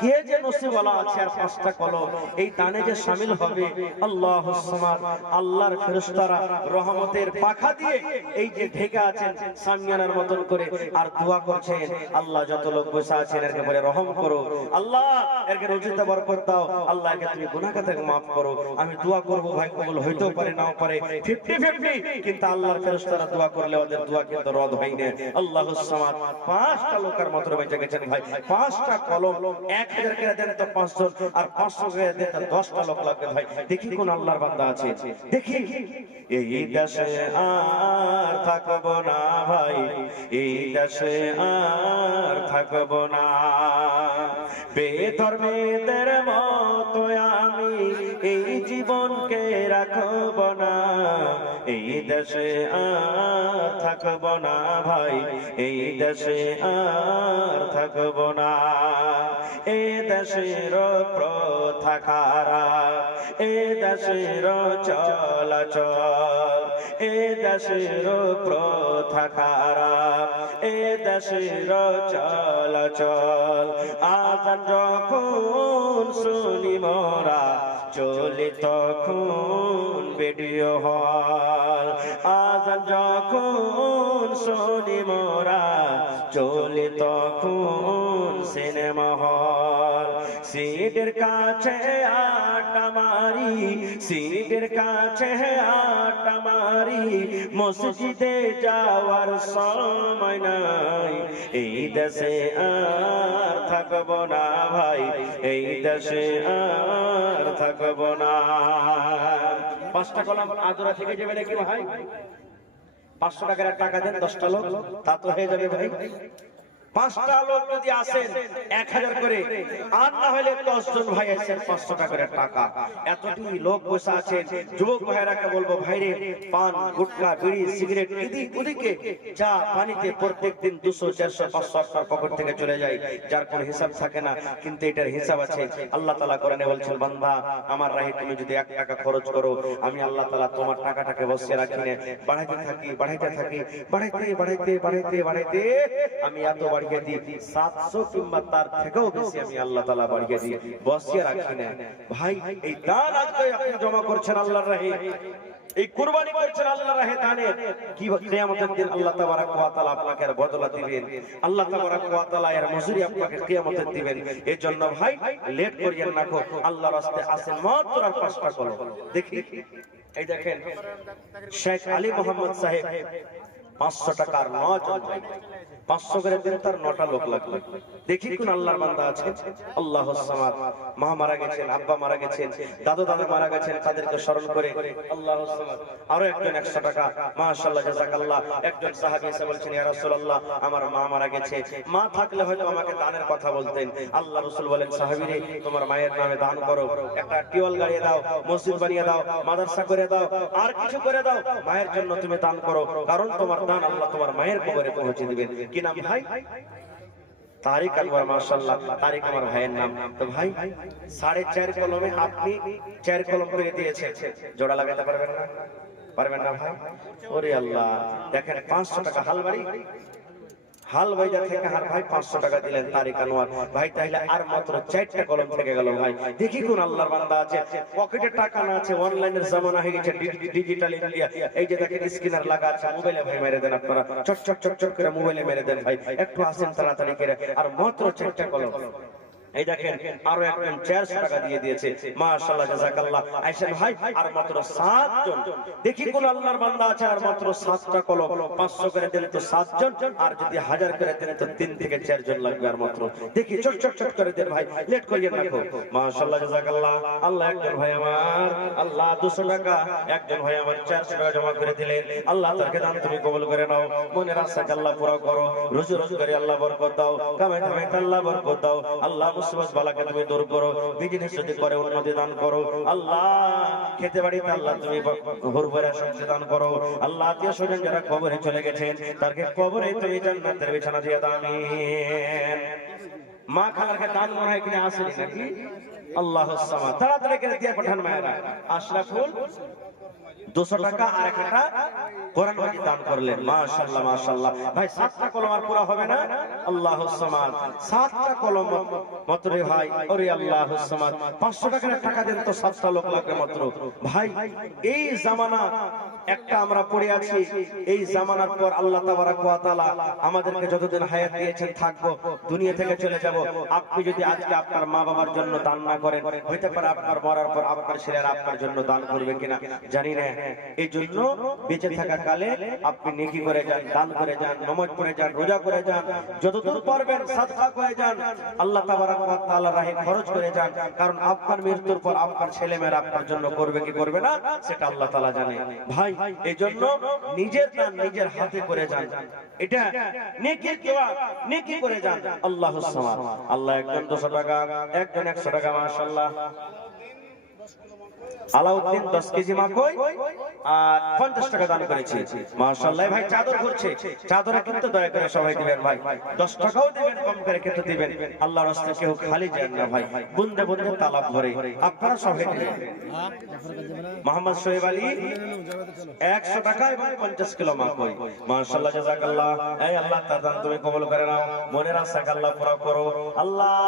কে যে নসিবওয়ালা আছে আর 5টা কলম এই দানে যে শামিল হবে। আল্লাহুস সামাদ। আল্লাহর ফেরেশতারা রহমতের পাখা দিয়ে এই যে ঢেকে আছেন সামিয়ানার মতন করে আর দোয়া করছেন, আল্লাহ যত লোক বসে আছেন এরকে বলে রহম করো, আল্লাহ এরকে রুজিতে বরকত দাও, আল্লাহ একে তুমি গুনাহকে থেকে maaf করো। আমি দোয়া করব ভাই, কবুল হইতেও পারে নাও পারে, 50-50, কিন্তু আল্লাহর ফেরেশতারা দোয়া করলে ওদের দোয়া কিন্তু রদ হয় না। আল্লাহুস সামাদ। 5টা লোকের মাত্র বেঁচে গেছেন ভাই। 5টা কলম 1000 করে দেন তো 5 জন, আর 500 করে দেন তো 10টা লোক লাগবে ভাই। দেখি কোন আল্লাহর বান্দা আছে। দেখি এই দেশে আর থাকবো না ভাই, এই দেশে আর থাকবো না, বেধর্মীদের মতো আমি এই জীবনকে রাখবো না, এই দেশে আর থাকবো না ভাই, এই দেশে আর থাকবো না। এ দেশের প্রথা খারাপ, এ দেশের চলাচল, এ দেশের প্রথা খারাপ, এ দেশের চলাচল। আজান যখন শুনি মোরা চলি তখন ভিডিও হল, আজান যখন শুনি মোরা চলি তখন সিনেমা হল। সিটের কাছে আটা মারি, সিটের কাছে আটা মারি, মসজিদে যাওয়ার সময় নাই, এই দেশে আর থাকবো না ভাই, এই দেশে আর থাকবো না। 5টা কলম আদরা থেকে যাবে নাকি ভাই? 500 টাকার টাকা দেন 10টা লোক, তা তো হয়ে যাবে ভাই। 5টা লোক যদি আসেন 1000 করে, আর না হলে 10 জন ভাই আসেন 500 টাকার টাকা, এতটি লোক বসে আছেন। যুবক ভাইরাকে বলবো, ভাইরে পান গুটকা বিড়ি সিগারেট এদিক ওদিকে চা পানিতে প্রত্যেকদিন 200 400 500 আপনার পকেট থেকে চলে যায়, যার কোনো হিসাব থাকে না, কিন্তু এটার হিসাব আছে। আল্লাহ তাআলা কোরআনে বলছেন, বান্দা আমার রাহে তুমি যদি 1 টাকা খরচ করো, আমি আল্লাহ তাআলা তোমার টাকাটাকে বসিয়ে রাখি না, বাড়াইতে থাকি বাড়াইতে থাকি, বাড়াইতে বাড়াইতে বাড়াইতে বাড়াইতে আমি এত বাড়িয়ে দিই 700 কিংবা তার থেকেও বেশি আমি আল্লাহ তাআলা বাড়িয়ে দিই, বসিয়ে রাখি না। ভাই এই দান আজকে আপনি জমা করছেন আল্লাহর রাহে, এই কুরবানি করছেন আল্লাহর রাহে দানের, কি কিয়ামতের দিন আল্লাহ তাবারক ওয়া তাআলা আপনাকে এর বদলা দিবেন, আল্লাহ তাবারক ওয়া তাআলা এর মজুরি আপনাকে কিয়ামতের দিবেন। এর জন্য ভাই লেট করিয়েন না গো, আল্লাহর রাস্তায় আসেন মাত্র আর 5টা কলম। দেখি এই দেখেন শেখ আলী মোহাম্মদ সাহেব 500 টাকার 9 জন, 500 করে দিন, তার 9টা লোক লাগবে। দেখি কোন আল্লাহর বান্দা আছে। আল্লাহুস সামাদ, মা মারা গেছেন, আব্বা মারা গেছেন, দাদু দাদা মারা গেছেন, তাদেরকে স্মরণ করে আল্লাহুস সামাদ। আরো একজন 100 টাকা, মাশাআল্লাহ জাযাকাল্লাহ। একজন সাহাবী এসে বলছেন, ইয়া রাসূলুল্লাহ আমার মা মারা গেছে, মা থাকলে হয়তো আমাকে দানের কথা বলতেন। আল্লাহ রাসূল বলেন, সাহাবী রে তোমার মায়ের নামে দান করো, একটা টিওয়াল গাড়িয়ে দাও, মসজিদ বানিয়ে দাও, মাদ্রাসা করে দাও, আর কিছু করে দাও, মায়ের জন্য তুমি দান করো, কারণ তোমার দান আল্লাহ তোমার মায়ের কবরে পৌঁছে দিবেন। কি নাম ভাই? তারিক আনওয়ার, মাশাআল্লাহ তারিক আমার ভাইয়ের নাম। তো ভাই 4.5 কলমে আপনি 4 কলম করে দিয়েছেন, জোড়া লাগাতে পারবেন না? পারবেন না ভাই? ওরে আল্লাহ, দেখেন 500 টাকা হালবাড়ি হালবাইজা থেকে হার ভাই 500 টাকা দিলেন তারিক আনোয়ার ভাই, তাইলে আর মাত্র 4টা কলম থেকে গেল ভাই। দেখি কোন আল্লাহর বান্দা আছে, পকেটে টাকা না আছে, অনলাইনের জামানা হয়ে গেছে, ডিজিটাল ইন্ডিয়া। এই যে দেখেন স্ক্যানার লাগা আছে, মোবাইলে ভাই মেরে দেন, আপনারা চট চট চট চট করে মোবাইলে মেরে দেন ভাই, একটু আসেন তাড়াতাড়ি করে, আর মাত্র 4টা কলম। এই দেখেন আরো একজন 400 টাকা দিয়ে দিয়েছে, মাশাআল্লাহ জাযাকাল্লাহ। আয়েশা ভাই আর মাত্র 7 জন। দেখি কোন আল্লাহর বান্দা আছে, আর মাত্র 7টা কলম। 500 করে দেন তো 7 জন, আর যদি 1000 করে দেন তো 3 থেকে 4 জন লাগবে আর মাত্র। দেখি চট চট চট করে দেন ভাই, লেট করিয়েন না গো। মাশাআল্লাহ জাযাকাল্লাহ। আল্লাহ একজন ভাই আমার আল্লাহ 200 টাকা, একজন ভাই আমার 400 টাকা জমা করে দিলেন। আল্লাহ তাকে দান তুমি কবুল করে নাও, মনের আশাকে আল্লাহ পুরো করো, রুজি রোজগারে আল্লাহ বরকত দাও, কামাই কামাই আল্লাহ বরকত দাও, আল্লাহ মুসিবত বালাকে তুমি দূর করো, বিজনেস যদি করে উন্নতি দান করো, আল্লাহ খেতে বাড়িতে আল্লাহ তুমি ভরপুরে সংসার দান করো, আল্লাহ আত্মীয় স্বজন যারা কবরে চলে গেছেন তাদেরকে কবরে তুমি জান্নাতের বিছানা দিয়ে দাও, আমিন। মা খালাকে দান মনে হয় কিনা আসেনি নাকি? আল্লাহুস সামাদ, তাড়াতাড়ি করে দিয়ে পাঠান মায়েরা। আশরাফুল 200 টাকা আর একটা কোরআন মাজিদ দান করলেন, মাশাআল্লাহ মাশাআল্লাহ। ভাই 7টা কলম আর পুরো হবে না? আল্লাহুস সামাদ, 7টা কলম মাত্র ভাই। ওরে আল্লাহুস সামাদ, 500 টাকার টাকা দেন তো 7টা লোক লাগবে মাত্র। ভাই এই জামানা একটা আমরা পড়ে আছি, এই জামানার পর আল্লাহ তাবারক ওয়া তাআলা আমাদেরকে যতদিন হায়াত দিয়েছেন থাকবো, দুনিয়া থেকে চলে যাব। আপনি যদি আজকে আপনার মা বাবার জন্য দান না করেন, হইতে পারে আপনার মরার পর আপনার ছেলেরা আপনার জন্য দান করবে কিনা জানি না। এই জন্য বেঁচে থাকা কালে আপনি নেকি করে যান, দান করে যান, নামাজ পড়ে যান, রোজা করে যান, যতদূর পারবেন সাদকা করে যান, আল্লাহ তাবারক ওয়া তাআলার রাহে খরচ করে যান। কারণ আপনার মৃত্যুর পর আপনার ছেলেমেয়েরা আপনার জন্য করবে কি করবে না সেটা আল্লাহ তাআলা জানে। ভাই এই জন্য নিজের দান নিজের হাতে করে যান, এটা নেকির দোয়া, নেকি করে যান। আল্লাহুস সামাদ। আল্লাহ একজন 200 টাকা, একজন 100 টাকা, মাশাআল্লাহ। আলাউদ্দিন 10 কেজি মাকই আর 50 টাকা দান করেছে, মাশাআল্লাহ। ভাই চাদর ঘুরছে, চাদরে কিন্তু দয়া করে সবাই দিবেন ভাই, 10 টাকাও দিবেন, কম করে কিন্তু দিবেন। আল্লাহর রাস্তায় কেউ খালি যায় না ভাই, বুন্দে বুন্দে তালাব ভরে, আপনারা সবাই দিবেন। মোহাম্মদ শোয়েব আলী 100 টাকা এবং 50 কিলো মাকই, মাশাআল্লাহ জাযাকাল্লাহ। এই আল্লাহ তাআলা তুমি কবুল করে নাও, মনের আশা আল্লাহ পুরো করো, আল্লাহ।